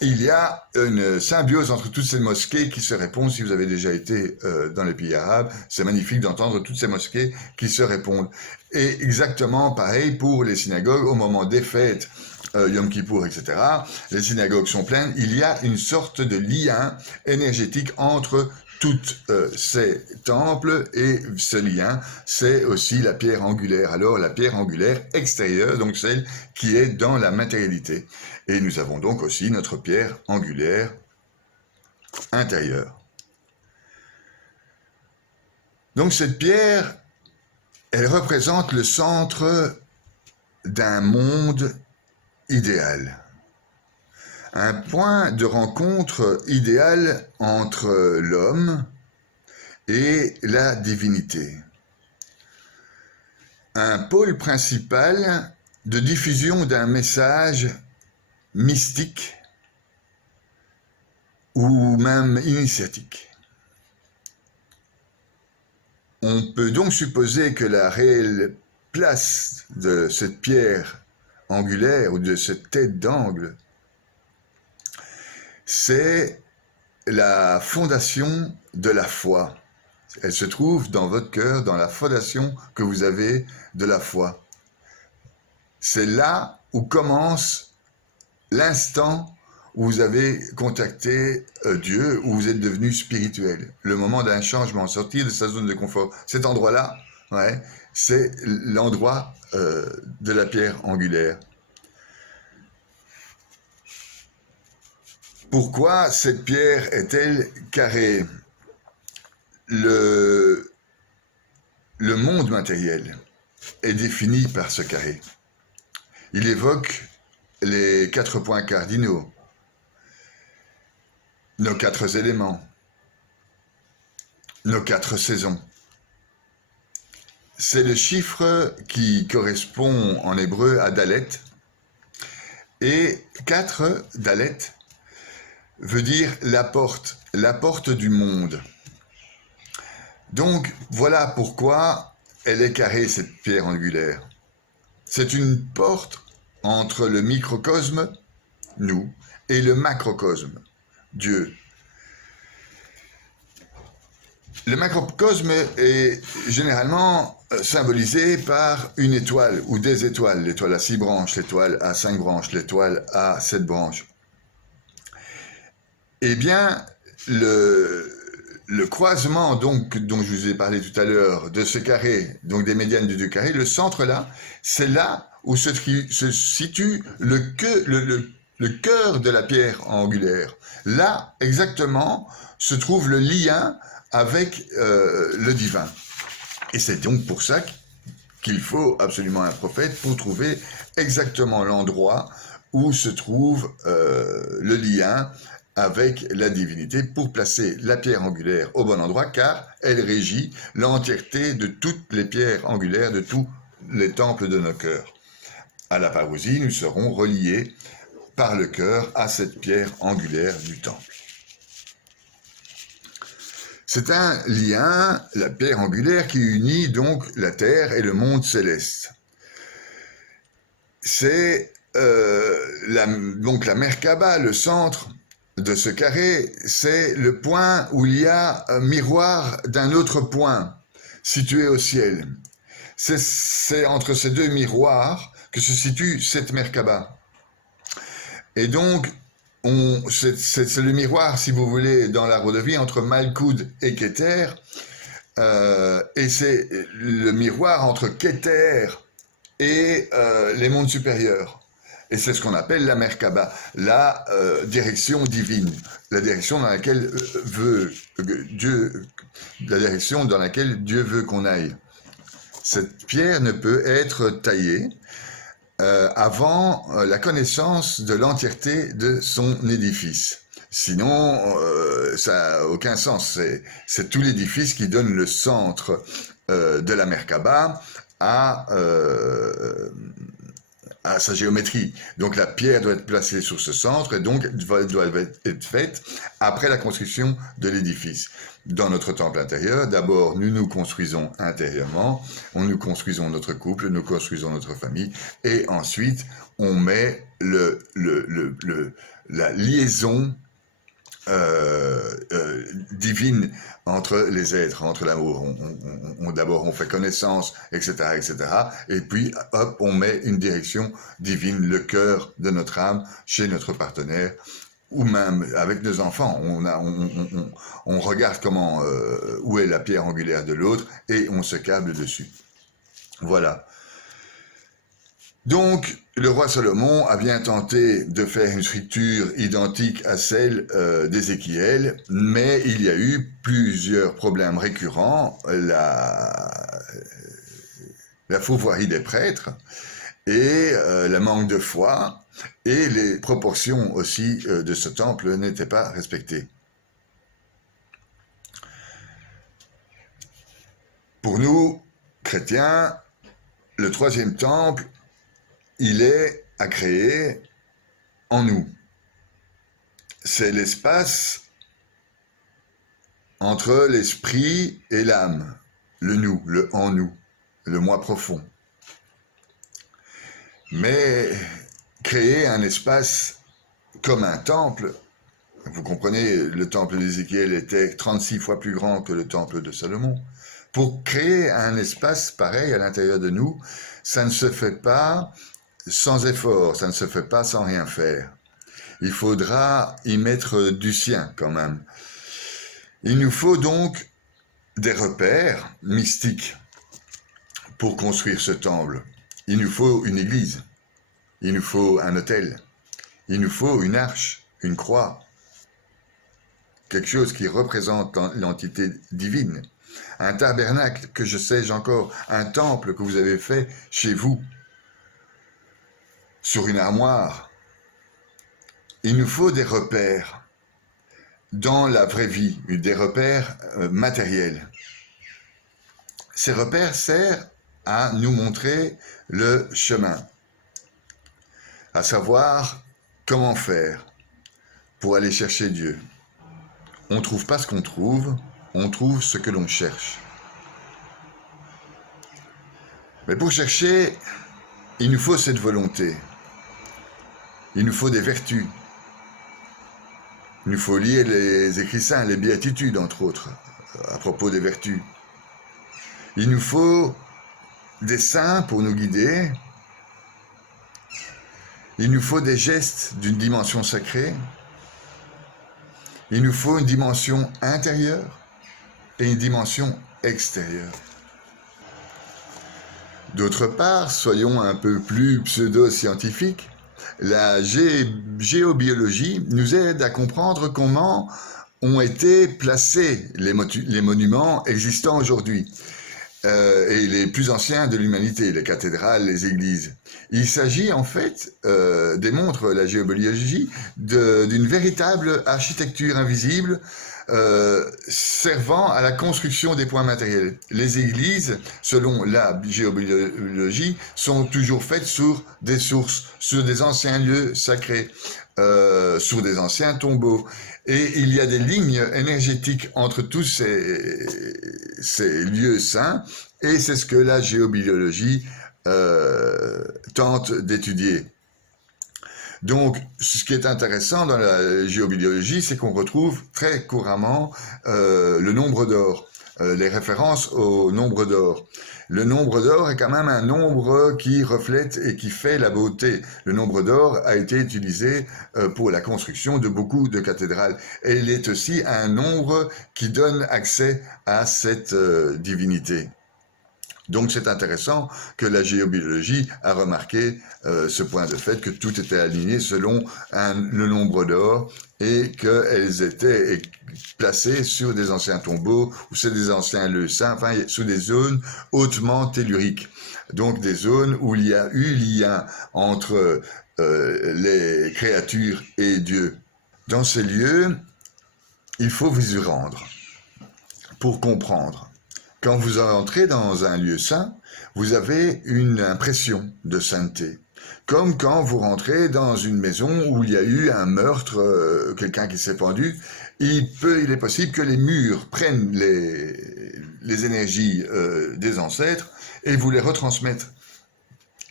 il y a une symbiose entre toutes ces mosquées qui se répondent. Si vous avez déjà été dans les pays arabes, c'est magnifique d'entendre toutes ces mosquées qui se répondent. Et exactement pareil pour les synagogues, au moment des fêtes, Yom Kippour, etc. Les synagogues sont pleines. Il y a une sorte de lien énergétique entre toutes ces temples et ce lien, c'est aussi la pierre angulaire. Alors la pierre angulaire extérieure, donc celle qui est dans la matérialité. Et nous avons donc aussi notre pierre angulaire intérieure. Donc cette pierre, elle représente le centre d'un monde idéal. un point de rencontre idéal entre l'homme et la divinité. Un pôle principal de diffusion d'un message mystique ou même initiatique. On peut donc supposer que la réelle place de cette pierre angulaire ou de cette tête d'angle, c'est la fondation de la foi. Elle se trouve dans votre cœur, dans la fondation que vous avez de la foi. C'est là où commence l'instant où vous avez contacté Dieu, où vous êtes devenu spirituel. Le moment d'un changement, sortir de sa zone de confort. Cet endroit-là, ouais, c'est l'endroit de la pierre angulaire. Pourquoi cette pierre est-elle carrée? Le monde matériel est défini par ce carré. Il évoque les 4 points cardinaux, nos 4 éléments, nos 4 saisons. C'est le chiffre qui correspond en hébreu à Dalet. Et 4, Dalet, veut dire la porte du monde. Donc, voilà pourquoi elle est carrée, cette pierre angulaire. C'est une porte entre le microcosme, nous, et le macrocosme, Dieu. Le macrocosme est généralement symbolisé par une étoile ou des étoiles, l'étoile à 6 branches, l'étoile à 5 branches, l'étoile à 7 branches. Eh bien, le croisement donc, dont je vous ai parlé tout à l'heure, de ce carré, donc des médianes de 2 carrés, le centre là, c'est là où se situe le cœur de la pierre angulaire. Là, exactement, se trouve le lien avec le divin. Et c'est donc pour ça qu'il faut absolument un prophète pour trouver exactement l'endroit où se trouve le lien avec la divinité pour placer la pierre angulaire au bon endroit, car elle régit l'entièreté de toutes les pierres angulaires de tous les temples de nos cœurs. À la parousie, nous serons reliés par le cœur à cette pierre angulaire du temple. C'est un lien, la pierre angulaire, qui unit donc la terre et le monde céleste. C'est donc la Merkaba, le centre de ce carré, c'est le point où il y a un miroir d'un autre point situé au ciel. C'est entre ces 2 miroirs que se situe cette Merkaba. Et donc, c'est le miroir, si vous voulez, dans l'arbre de vie, entre Malkoud et Keter, et c'est le miroir entre Keter et les mondes supérieurs. Et c'est ce qu'on appelle la Merkaba, la direction divine, la direction dans laquelle Dieu veut qu'on aille. Cette pierre ne peut être taillée avant la connaissance de l'entièreté de son édifice. Sinon, ça n'a aucun sens. C'est tout l'édifice qui donne le centre de la Merkaba à sa géométrie. Donc la pierre doit être placée sur ce centre et donc doit être faite après la construction de l'édifice. Dans notre temple intérieur, d'abord nous nous construisons intérieurement, nous construisons notre couple, nous construisons notre famille et ensuite on met la liaison divine entre les êtres, entre l'amour. D'abord on fait connaissance, etc., etc. Et puis hop, on met une direction divine, le cœur de notre âme chez notre partenaire, ou même avec nos enfants. On regarde comment, où est la pierre angulaire de l'autre et on se câble dessus. Voilà. Donc, le roi Salomon a bien tenté de faire une structure identique à celle d'Ézéchiel, mais il y a eu plusieurs problèmes récurrents, la fourvoirie des prêtres et le manque de foi, et les proportions aussi de ce temple n'étaient pas respectées. Pour nous, chrétiens, le troisième temple, il est à créer en nous. C'est l'espace entre l'esprit et l'âme, le nous, le en nous, le moi profond. Mais créer un espace comme un temple, vous comprenez, le temple d'Ézéchiel était 36 fois plus grand que le temple de Salomon. Pour créer un espace pareil à l'intérieur de nous, ça ne se fait pas sans effort, ça ne se fait pas sans rien faire. Il faudra y mettre du sien quand même. Il nous faut donc des repères mystiques pour construire ce temple. Il nous faut une église, il nous faut un autel, il nous faut une arche, une croix, quelque chose qui représente l'entité divine, un tabernacle, que je sais encore, un temple que vous avez fait chez vous, sur une armoire. Il nous faut des repères dans la vraie vie, des repères matériels. Ces repères servent à nous montrer le chemin, à savoir comment faire pour aller chercher Dieu. On ne trouve pas ce qu'on trouve, on trouve ce que l'on cherche. Mais pour chercher, il nous faut cette volonté. Il nous faut des vertus. Il nous faut lire les écrits saints, les béatitudes entre autres, à propos des vertus. Il nous faut des saints pour nous guider. Il nous faut des gestes d'une dimension sacrée. Il nous faut une dimension intérieure et une dimension extérieure. D'autre part, soyons un peu plus pseudo-scientifiques, la géobiologie nous aide à comprendre comment ont été placés les monuments existants aujourd'hui et les plus anciens de l'humanité, les cathédrales, les églises. Il s'agit en fait, démontre la géobiologie, d'une véritable architecture invisible servant à la construction des points matériels. Les églises, selon la géobiologie, sont toujours faites sur des sources, sur des anciens lieux sacrés, sur des anciens tombeaux. Et il y a des lignes énergétiques entre tous ces lieux saints, et c'est ce que la géobiologie tente d'étudier. Donc, ce qui est intéressant dans la géobiologie, c'est qu'on retrouve très couramment le nombre d'or, les références au nombre d'or. Le nombre d'or est quand même un nombre qui reflète et qui fait la beauté. Le nombre d'or a été utilisé pour la construction de beaucoup de cathédrales. Et il est aussi un nombre qui donne accès à cette divinité. Donc c'est intéressant que la géobiologie a remarqué ce point de fait, que tout était aligné selon le nombre d'or et qu'elles étaient placées sur des anciens tombeaux ou sur des anciens lieux saints, enfin sous des zones hautement telluriques. Donc des zones où il y a eu lien entre les créatures et Dieu. Dans ces lieux, il faut vous y rendre pour comprendre. Quand vous entrez dans un lieu saint, vous avez une impression de sainteté. Comme quand vous rentrez dans une maison où il y a eu un meurtre, quelqu'un qui s'est pendu, il est possible que les murs prennent les énergies des ancêtres et vous les retransmettent.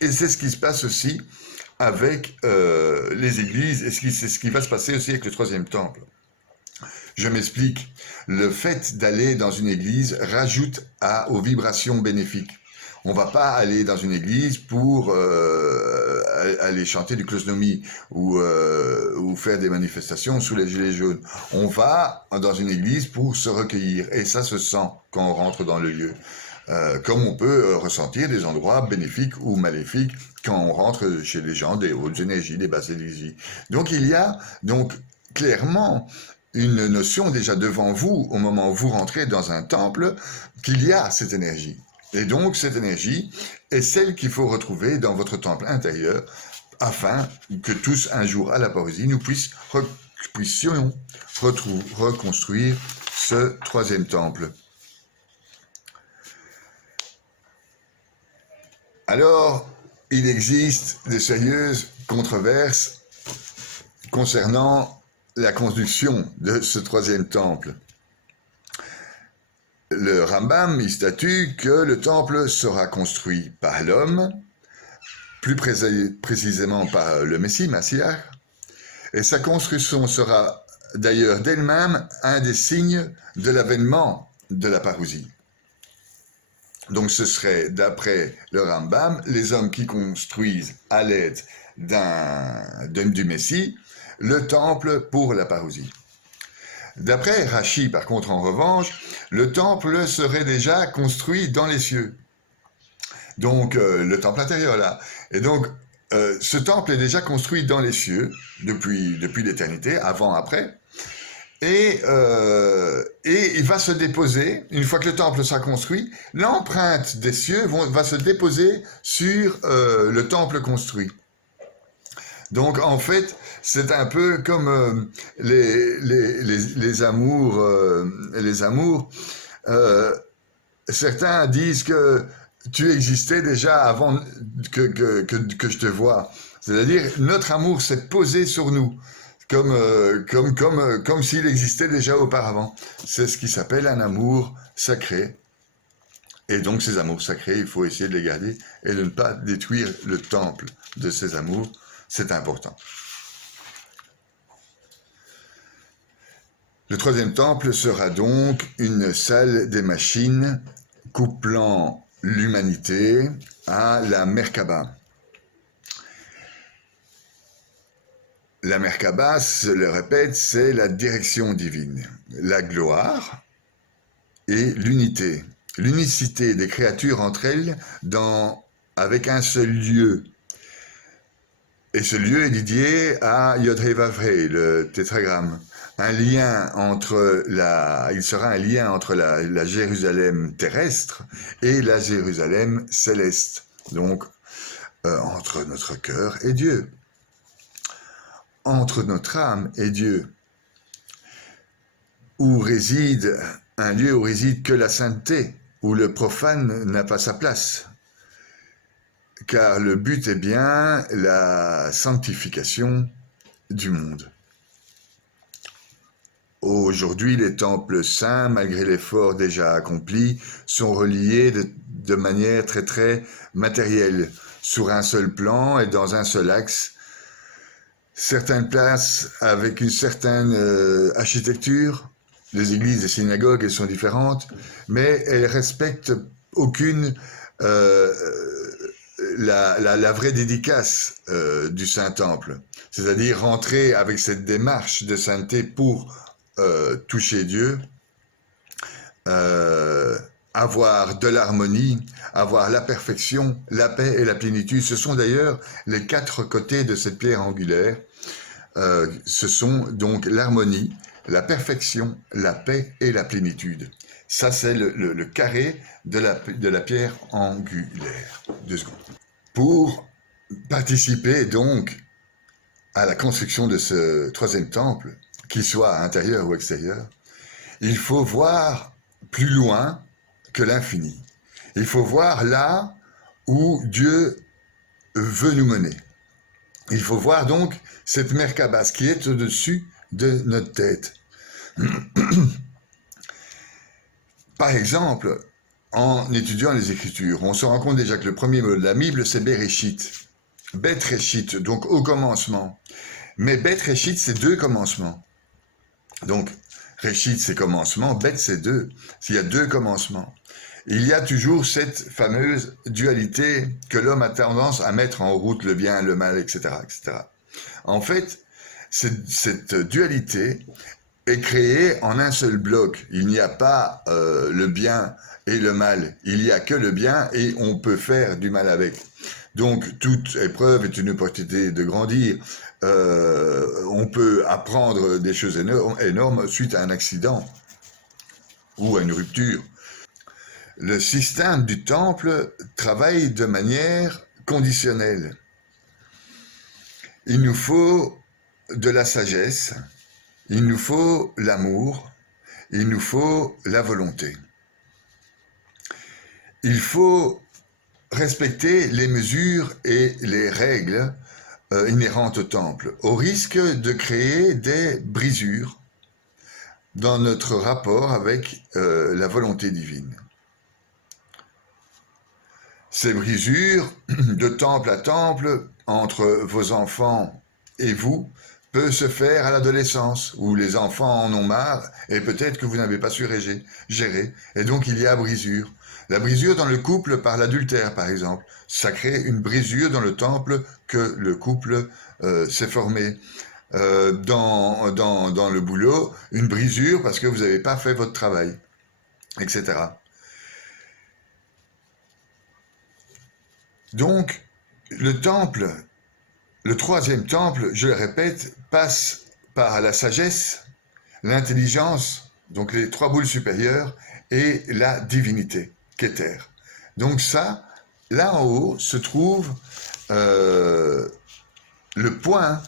Et c'est ce qui se passe aussi avec les églises, et c'est ce qui va se passer aussi avec le troisième temple. Je m'explique. Le fait d'aller dans une église rajoute aux vibrations bénéfiques. On ne va pas aller dans une église pour aller chanter du clochnomie ou faire des manifestations sous les gilets jaunes. On va dans une église pour se recueillir. Et ça se sent quand on rentre dans le lieu. Comme on peut ressentir des endroits bénéfiques ou maléfiques quand on rentre chez les gens des hautes énergies, des basses énergies. Donc il y a clairement une notion déjà devant vous, au moment où vous rentrez dans un temple, qu'il y a cette énergie. Et donc, cette énergie est celle qu'il faut retrouver dans votre temple intérieur afin que tous, un jour, à la parousie, nous puissions reconstruire ce troisième temple. Alors, il existe de sérieuses controverses concernant la construction de ce troisième temple. Le Rambam y statue que le temple sera construit par l'homme, plus précisément par le Messie, Massiach, et sa construction sera d'ailleurs d'elle-même un des signes de l'avènement de la parousie. Donc ce serait, d'après le Rambam, les hommes qui construisent à l'aide du Messie le temple pour la parousie. D'après Rashi, par contre, en revanche, le temple serait déjà construit dans les cieux. Donc le temple intérieur là. Et donc ce temple est déjà construit dans les cieux depuis l'éternité, avant, après. Et il va se déposer, une fois que le temple sera construit, l'empreinte des cieux va se déposer sur le temple construit. Donc en fait, c'est un peu comme les amours. Certains disent que tu existais déjà avant que je te voie. C'est-à-dire, notre amour s'est posé sur nous, comme s'il existait déjà auparavant. C'est ce qui s'appelle un amour sacré. Et donc, ces amours sacrés, il faut essayer de les garder et de ne pas détruire le temple de ces amours. C'est important. Le troisième temple sera donc une salle des machines couplant l'humanité à la Merkaba. La Merkaba, je le répète, c'est la direction divine, la gloire et l'unité. L'unicité des créatures entre elles avec un seul lieu. Et ce lieu est dédié à Yod-Heh-Vav-Heh, le tétragramme. Il sera un lien entre la Jérusalem terrestre et la Jérusalem céleste. Donc, entre notre cœur et Dieu. Entre notre âme et Dieu. Un lieu où réside que la sainteté, où le profane n'a pas sa place. Car le but est bien la sanctification du monde. Aujourd'hui, les temples saints, malgré l'effort déjà accompli, sont reliés de manière très très matérielle, sur un seul plan et dans un seul axe. Certaines places avec une certaine architecture, les églises et synagogues, elles sont différentes, mais elles respectent aucune la vraie dédicace du Saint-Temple, c'est-à-dire rentrer avec cette démarche de sainteté pour toucher Dieu, avoir de l'harmonie, avoir la perfection, la paix et la plénitude. Ce sont d'ailleurs les 4 côtés de cette pierre angulaire. Ce sont donc l'harmonie, la perfection, la paix et la plénitude. Ça, c'est le carré de la pierre angulaire. 2 secondes. Pour participer donc à la construction de ce troisième temple, qu'il soit intérieur ou extérieur, il faut voir plus loin que l'infini. Il faut voir là où Dieu veut nous mener. Il faut voir donc cette Merkaba qui est au-dessus de notre tête. Par exemple, en étudiant les Écritures, on se rend compte déjà que le premier mot de la Bible, c'est Bereshit. Bet Reshit, donc au commencement. Mais Bet Reshit, c'est 2 commencements. Donc, Reshit, c'est commencement, Bet, c'est 2. Il y a 2 commencements. Il y a toujours cette fameuse dualité que l'homme a tendance à mettre en route, le bien, le mal, etc. etc. En fait, cette dualité est créée en un seul bloc. Il n'y a pas le bien et le mal. Il n'y a que le bien et on peut faire du mal avec. Donc, toute épreuve est une opportunité de grandir. On peut apprendre des choses énormes suite à un accident ou à une rupture. le système du temple travaille de manière conditionnelle. Il nous faut de la sagesse, il nous faut l'amour, il nous faut la volonté. Il faut respecter les mesures et les règles inhérentes au temple, au risque de créer des brisures dans notre rapport avec la volonté divine. Ces brisures, de temple à temple, entre vos enfants et vous, peut se faire à l'adolescence, où les enfants en ont marre, et peut-être que vous n'avez pas su gérer, et donc il y a brisure. La brisure dans le couple par l'adultère, par exemple, ça crée une brisure dans le temple que le couple s'est formé. Dans le boulot, une brisure parce que vous n'avez pas fait votre travail, etc. Donc, le temple, le troisième temple, je le répète, passe par la sagesse, l'intelligence, donc les trois boules supérieures, et la divinité, Keter. Donc ça, là en haut, se trouve le point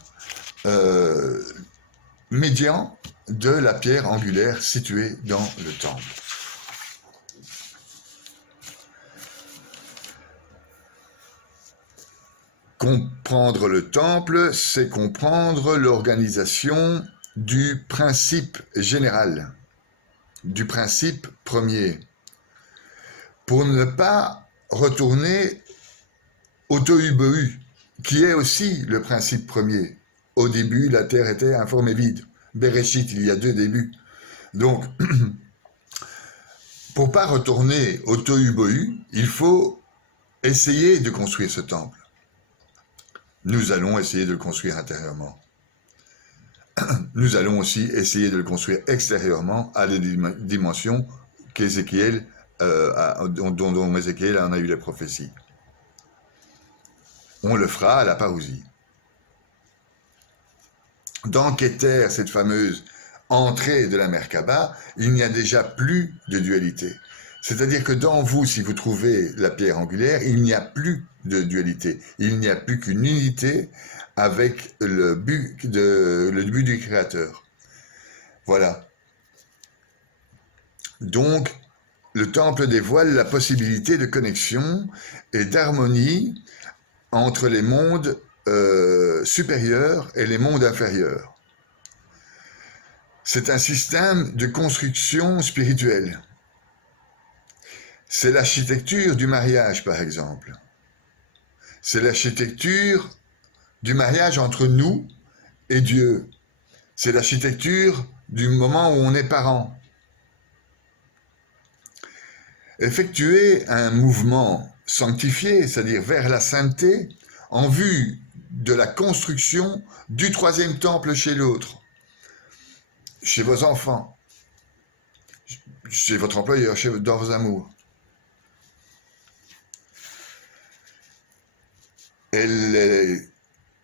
médian de la pierre angulaire située dans le temple. Comprendre le temple, c'est comprendre l'organisation du principe général, du principe premier, pour ne pas retourner au tohu-bohu, qui est aussi le principe premier. Au début, la terre était informe et vide. Bereshit, il y a deux débuts. Donc, pour ne pas retourner au tohu-bohu, il faut essayer de construire ce temple. Nous allons essayer de le construire intérieurement. Nous allons aussi essayer de le construire extérieurement à des dimensions qu'Ézéchiel, dont Ézéchiel en a eu les prophéties. On le fera à la parousie. Dans Keter, cette fameuse entrée de la Merkaba, il n'y a déjà plus de dualité. C'est-à-dire que dans vous, si vous trouvez la pierre angulaire, il n'y a plus de dualité. Il n'y a plus qu'une unité avec le but du Créateur. Voilà. Donc, le temple dévoile la possibilité de connexion et d'harmonie entre les mondes supérieurs et les mondes inférieurs. C'est un système de construction spirituelle. C'est l'architecture du mariage, par exemple. C'est l'architecture du mariage entre nous et Dieu. C'est l'architecture du moment où on est parent. Effectuer un mouvement sanctifié, c'est-à-dire vers la sainteté, en vue de la construction du troisième temple chez l'autre, chez vos enfants, chez votre employeur, dans vos amours.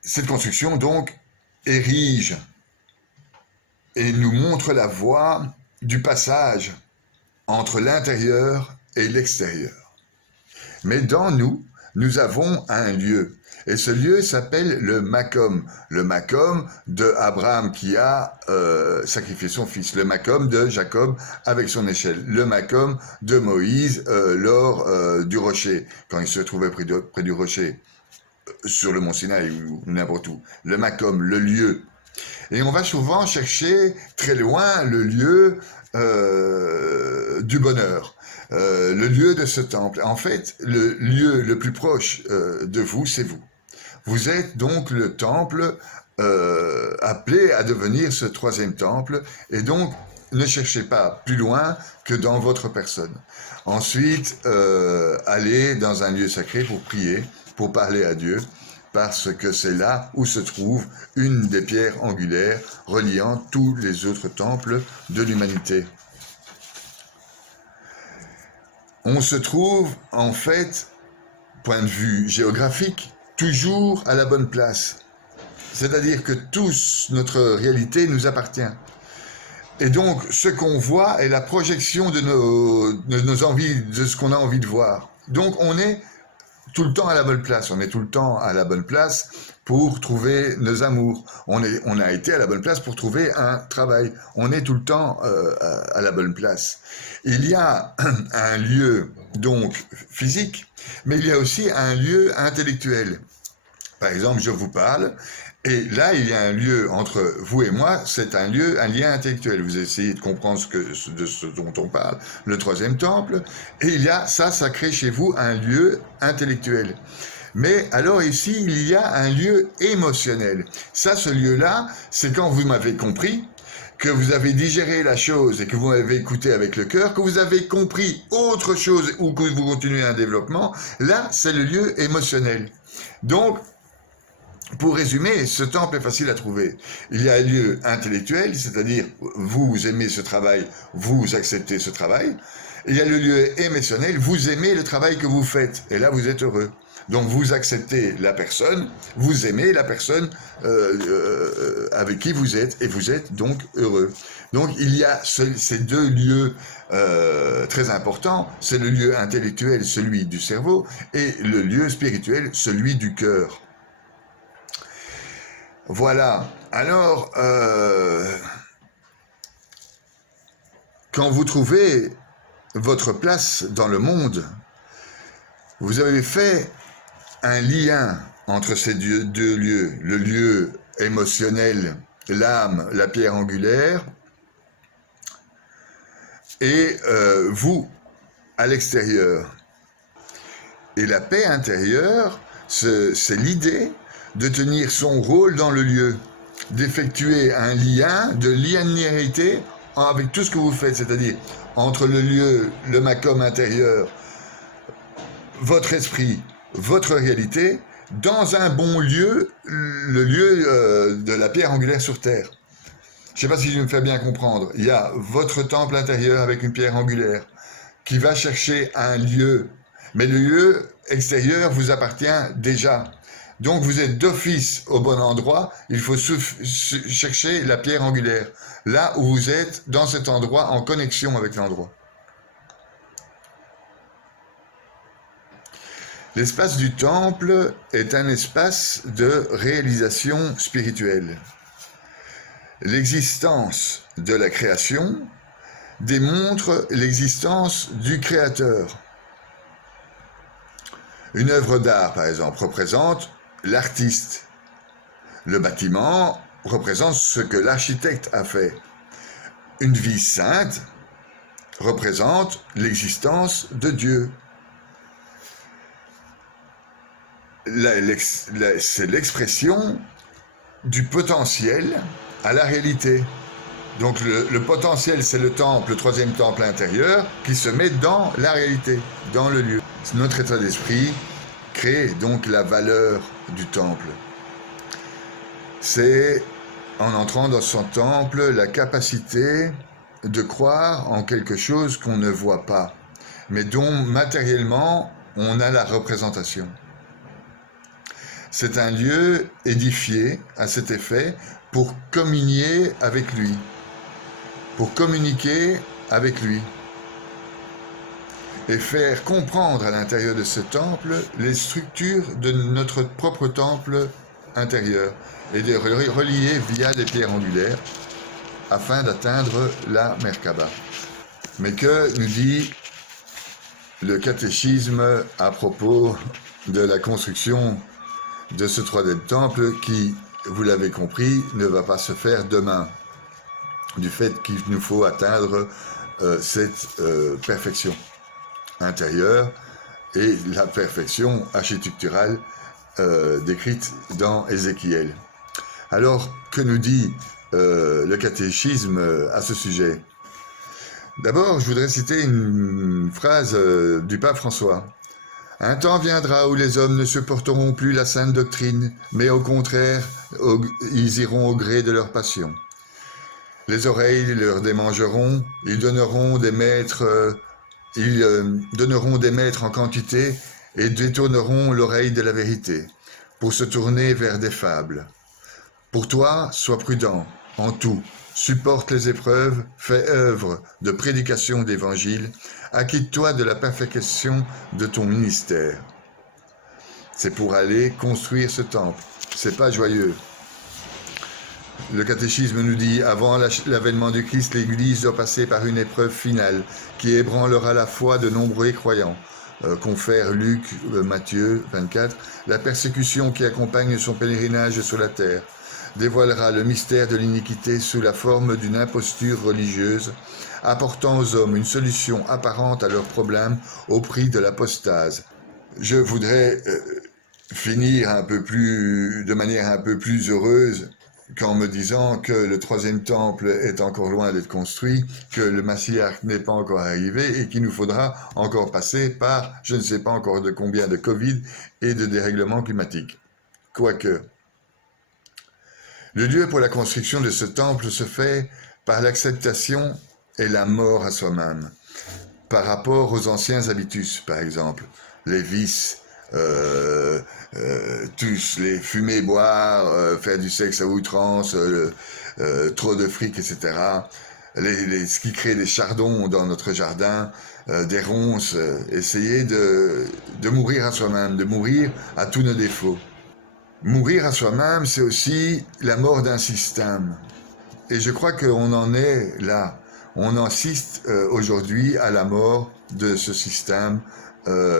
Cette construction, donc, érige et nous montre la voie du passage entre l'intérieur et l'extérieur. Mais dans nous, nous avons un lieu. Et ce lieu s'appelle le Makom. Le Makom de Abraham qui a sacrifié son fils. Le Makom de Jacob avec son échelle. Le Makom de Moïse lors du rocher, quand il se trouvait près du rocher, sur le mont Sinaï ou n'importe où. Le Makom, le lieu. Et on va souvent chercher très loin le lieu du bonheur. Le lieu de ce temple. En fait, le lieu le plus proche de vous, c'est vous. Vous êtes donc le temple appelé à devenir ce troisième temple, et donc ne cherchez pas plus loin que dans votre personne. Ensuite, allez dans un lieu sacré pour prier, pour parler à Dieu, parce que c'est là où se trouve une des pierres angulaires reliant tous les autres temples de l'humanité. On se trouve, en fait, point de vue géographique, toujours à la bonne place. C'est-à-dire que toute notre réalité nous appartient. Et donc, ce qu'on voit est la projection de nos envies, de ce qu'on a envie de voir. Donc, on est tout le temps à la bonne place. On est tout le temps à la bonne place pour trouver nos amours. On a été à la bonne place pour trouver un travail. On est tout le temps à la bonne place. Il y a un lieu, donc, physique, mais il y a aussi un lieu intellectuel. Par exemple, je vous parle, et là, il y a un lieu entre vous et moi, c'est un lien intellectuel. Vous essayez de comprendre de ce dont on parle, le troisième temple, et il y a, ça crée chez vous un lieu intellectuel. Mais alors ici, il y a un lieu émotionnel. Ça, ce lieu-là, c'est quand vous m'avez compris, que vous avez digéré la chose et que vous m'avez écouté avec le cœur, que vous avez compris autre chose ou que vous continuez un développement, là, c'est le lieu émotionnel. Donc, pour résumer, ce temple est facile à trouver. Il y a un lieu intellectuel, c'est-à-dire vous aimez ce travail, vous acceptez ce travail. Il y a le lieu émotionnel, vous aimez le travail que vous faites, et là vous êtes heureux. Donc vous acceptez la personne, vous aimez la personne avec qui vous êtes, et vous êtes donc heureux. Donc il y a ces deux lieux très importants, c'est le lieu intellectuel, celui du cerveau, et le lieu spirituel, celui du cœur. Voilà, alors, quand vous trouvez votre place dans le monde, vous avez fait un lien entre ces deux lieux, le lieu émotionnel, l'âme, la pierre angulaire, et vous, à l'extérieur. Et la paix intérieure, c'est l'idée de tenir son rôle dans le lieu, d'effectuer un lien, de linéarité avec tout ce que vous faites, c'est-à-dire entre le lieu, le macom intérieur, votre esprit, votre réalité, dans un bon lieu, le lieu de la pierre angulaire sur Terre. Je ne sais pas si je me fais bien comprendre. Il y a votre temple intérieur avec une pierre angulaire qui va chercher un lieu, mais le lieu extérieur vous appartient déjà. Donc vous êtes d'office au bon endroit, il faut chercher la pierre angulaire, là où vous êtes dans cet endroit en connexion avec l'endroit. L'espace du temple est un espace de réalisation spirituelle. L'existence de la création démontre l'existence du créateur. Une œuvre d'art, par exemple, représente l'artiste. Le bâtiment représente ce que l'architecte a fait. Une vie sainte représente l'existence de Dieu. C'est l'expression du potentiel à la réalité. Donc le potentiel, c'est le temple, le troisième temple intérieur, qui se met dans la réalité, dans le lieu. Notre état d'esprit crée donc la valeur du temple. C'est, en entrant dans son temple, la capacité de croire en quelque chose qu'on ne voit pas, mais dont matériellement on a la représentation. C'est un lieu édifié à cet effet pour communier avec lui, pour communiquer avec lui et faire comprendre à l'intérieur de ce temple les structures de notre propre temple intérieur et de relier via des pierres angulaires afin d'atteindre la Merkaba. Mais que nous dit le catéchisme à propos de la construction de ce troisième temple qui, vous l'avez compris, ne va pas se faire demain, du fait qu'il nous faut atteindre cette perfection intérieure et la perfection architecturale décrite dans Ézéchiel. Alors, que nous dit le catéchisme à ce sujet? D'abord, je voudrais citer une phrase du pape François. « Un temps viendra où les hommes ne supporteront plus la sainte doctrine, mais au contraire, ils iront au gré de leur passion. Les oreilles leur démangeront, ils donneront des maîtres en quantité et détourneront l'oreille de la vérité, pour se tourner vers des fables. Pour toi, sois prudent en tout, supporte les épreuves, fais œuvre de prédication d'évangile, acquitte-toi de la perfection de ton ministère. C'est pour aller construire ce temple. C'est pas joyeux. Le catéchisme nous dit, avant l'avènement du Christ, l'Église doit passer par une épreuve finale qui ébranlera la foi de nombreux croyants. Confère Luc, Matthieu 24, la persécution qui accompagne son pèlerinage sur la terre dévoilera le mystère de l'iniquité sous la forme d'une imposture religieuse, apportant aux hommes une solution apparente à leurs problèmes au prix de l'apostase. Je voudrais finir de manière un peu plus heureuse qu'en me disant que le troisième temple est encore loin d'être construit, que le Machiach n'est pas encore arrivé et qu'il nous faudra encore passer par je ne sais pas encore de combien de Covid et de dérèglements climatiques. Quoique, le lieu pour la construction de ce temple se fait par l'acceptation et la mort à soi-même, par rapport aux anciens habitus, par exemple, les vices, tous les fumer, boire, faire du sexe à outrance, trop de fric, etc. Ce qui crée des chardons dans notre jardin, des ronces, essayer de mourir à soi-même, de mourir à tous nos défauts. Mourir à soi-même, c'est aussi la mort d'un système. Et je crois qu'on en est là. On assiste aujourd'hui à la mort de ce système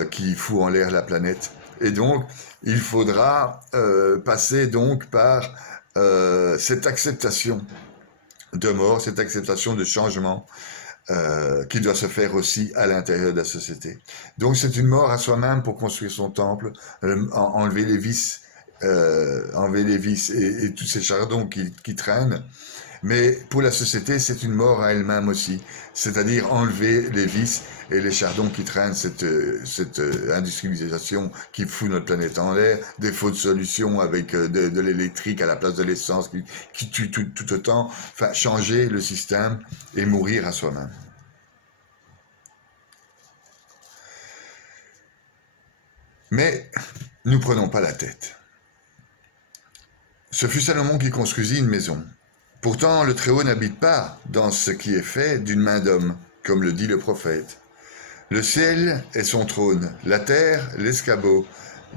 qui fout en l'air la planète. Et donc, il faudra passer donc par cette acceptation de mort, cette acceptation de changement qui doit se faire aussi à l'intérieur de la société. Donc, c'est une mort à soi-même pour construire son temple, enlever les vices, et tous ces chardons qui traînent. Mais pour la société, c'est une mort à elle-même aussi, c'est-à-dire enlever les vices et les chardons qui traînent cette industrialisation qui fout notre planète en l'air, des fausses solutions avec de l'électrique à la place de l'essence qui tue tout autant, enfin changer le système et mourir à soi-même. Mais nous prenons pas la tête. Ce fut Salomon qui construisit une maison. Pourtant, le Très-Haut n'habite pas dans ce qui est fait d'une main d'homme, comme le dit le prophète. Le ciel est son trône, la terre l'escabeau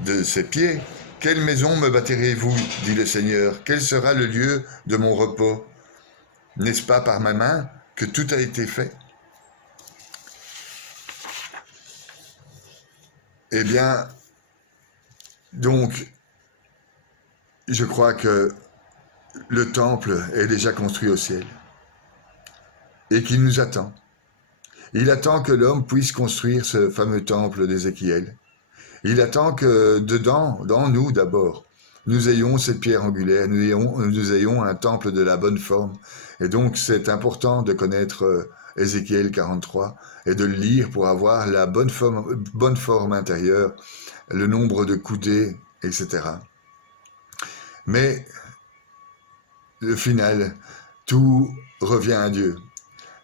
de ses pieds. Quelle maison me bâtirez-vous, dit le Seigneur? Quel sera le lieu de mon repos? N'est-ce pas par ma main que tout a été fait? Eh bien, donc, je crois que le temple est déjà construit au ciel et qu'il nous attend. Il attend que l'homme puisse construire ce fameux temple d'Ézéchiel. Il attend que dedans, dans nous d'abord, nous ayons cette pierre angulaire, nous ayons un temple de la bonne forme. Et donc c'est important de connaître Ézéchiel 43 et de le lire pour avoir la bonne forme intérieure, le nombre de coudées, etc. Mais le final, tout revient à Dieu.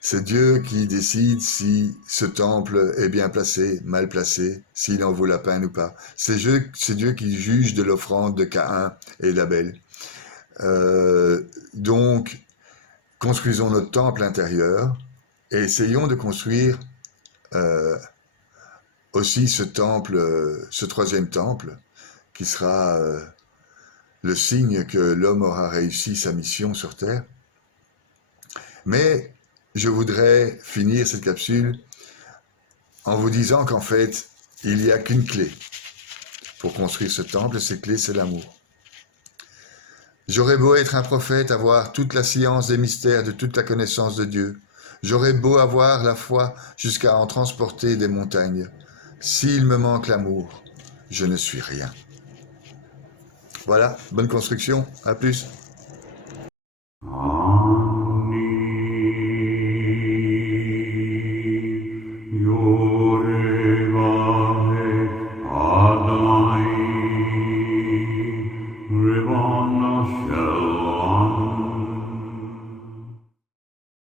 C'est Dieu qui décide si ce temple est bien placé, mal placé, s'il en vaut la peine ou pas. C'est Dieu qui juge de l'offrande de Caïn et d'Abel. Donc, construisons notre temple intérieur et essayons de construire aussi ce temple, ce troisième temple, qui sera le signe que l'homme aura réussi sa mission sur Terre. Mais je voudrais finir cette capsule en vous disant qu'en fait, il n'y a qu'une clé pour construire ce temple, et cette clé, c'est l'amour. J'aurais beau être un prophète, avoir toute la science des mystères, de toute la connaissance de Dieu. J'aurais beau avoir la foi jusqu'à en transporter des montagnes. S'il me manque l'amour, je ne suis rien. Voilà, bonne construction, à plus.